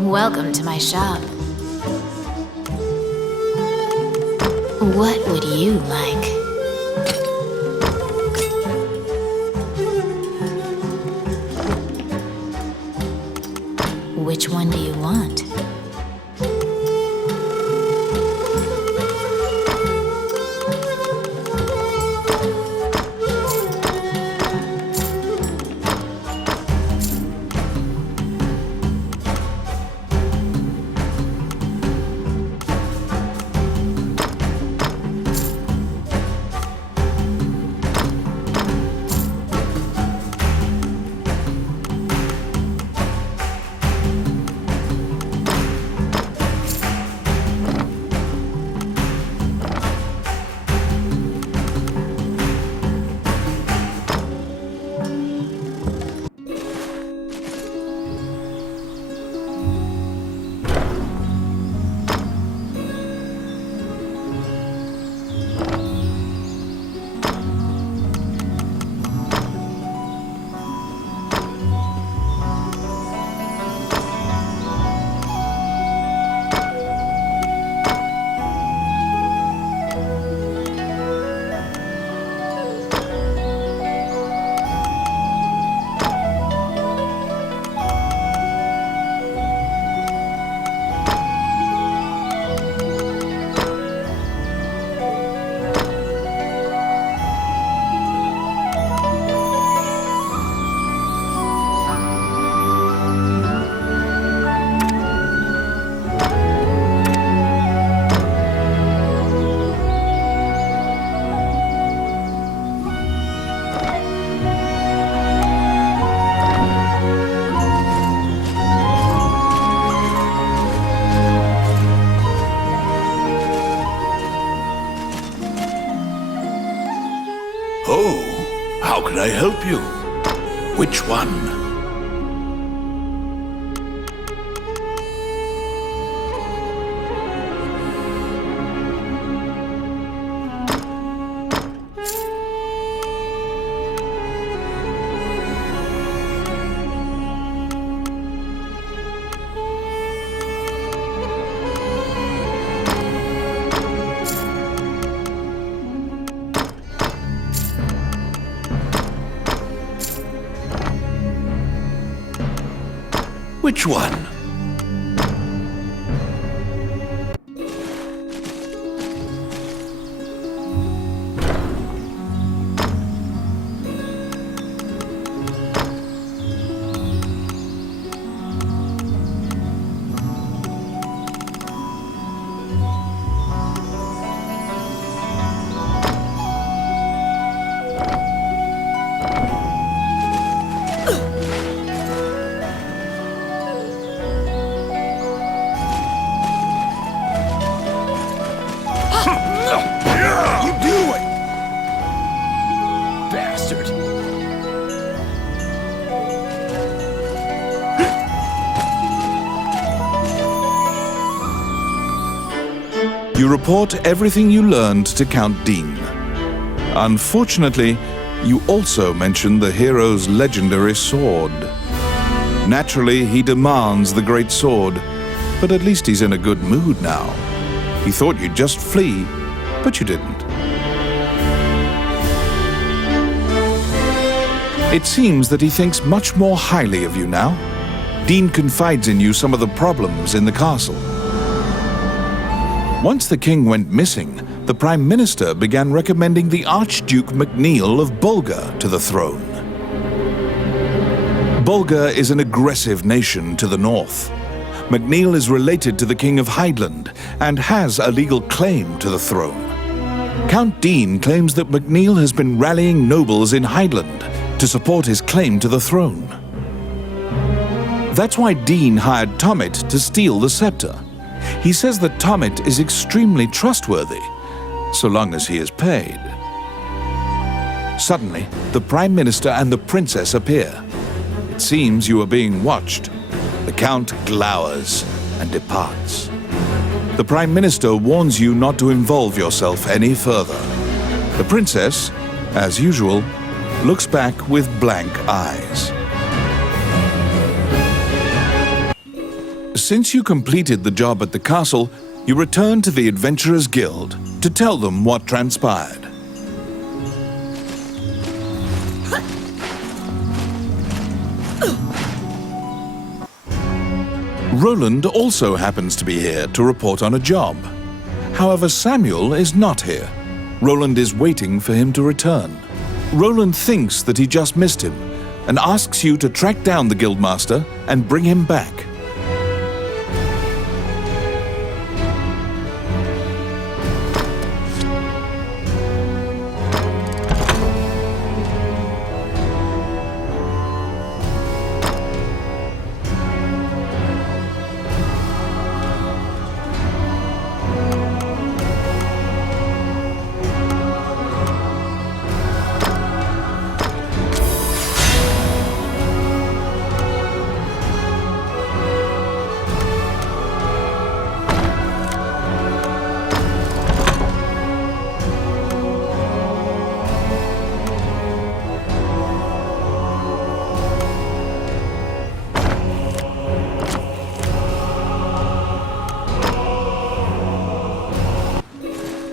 Welcome to my shop. What would you like? Which one do you want? Oh, how can I help you? Which one? Which one? You report everything you learned to Count Dean. Unfortunately, you also mention the hero's legendary sword. Naturally, he demands the great sword, but at least he's in a good mood now. He thought you'd just flee, but you didn't. It seems that he thinks much more highly of you now. Dean confides in you some of the problems in the castle. Once the king went missing, the Prime Minister began recommending the Archduke MacNeil of Bulgar to the throne. Bulgar is an aggressive nation to the north. MacNeil is related to the King of Hydeland and has a legal claim to the throne. Count Dean claims that MacNeil has been rallying nobles in Hydeland to support his claim to the throne. That's why Dean hired Tommet to steal the scepter. He says that Tommet is extremely trustworthy, so long as he is paid. Suddenly, the Prime Minister and the Princess appear. It seems you are being watched. The Count glowers and departs. The Prime Minister warns you not to involve yourself any further. The Princess, as usual, looks back with blank eyes. Since you completed the job at the castle, you return to the Adventurers Guild to tell them what transpired. Roland also happens to be here to report on a job. However, Samuel is not here. Roland is waiting for him to return. Roland thinks that he just missed him and asks you to track down the Guildmaster and bring him back.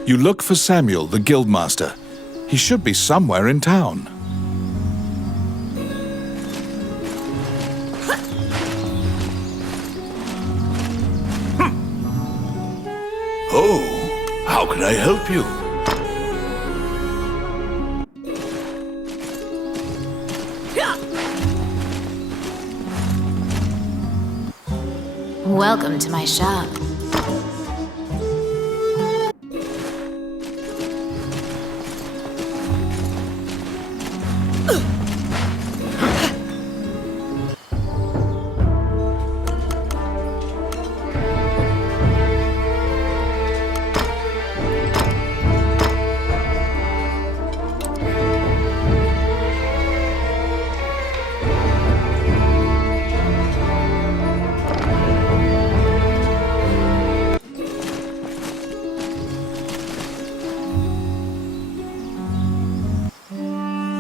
You look for Samuel, the Guildmaster. He should be somewhere in town. Oh, how can I help you? Welcome to my shop.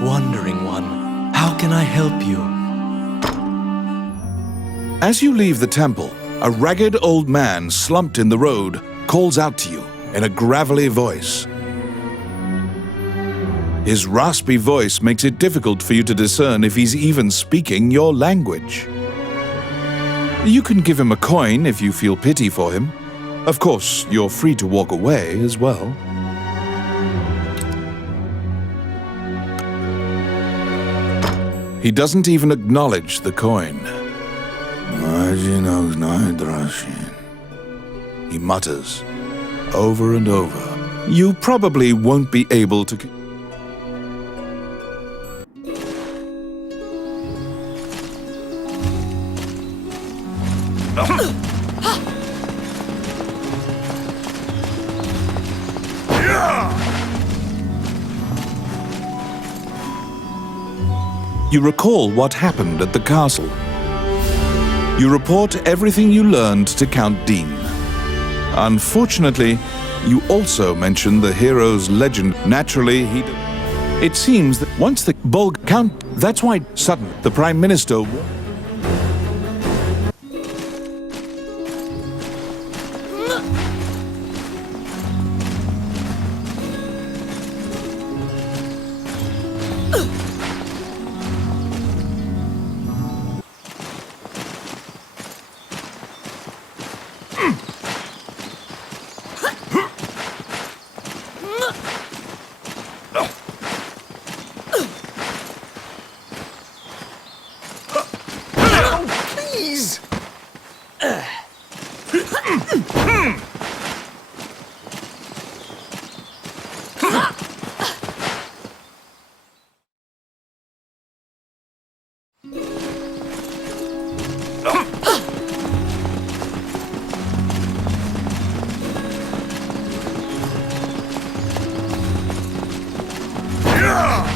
Wandering One, how can I help you? As you leave the temple, a ragged old man slumped in the road calls out to you in a gravelly voice. His raspy voice makes it difficult for you to discern if he's even speaking your language. You can give him a coin if you feel pity for him. Of course, you're free to walk away as well. He doesn't even acknowledge the coin. He mutters over and over. You probably won't be able to... You recall what happened at the castle. You report everything you learned to Count Dean. Unfortunately, you also mention the hero's legend. Naturally, it seems that once the Count... That's why suddenly the Prime Minister... Please! Yeah!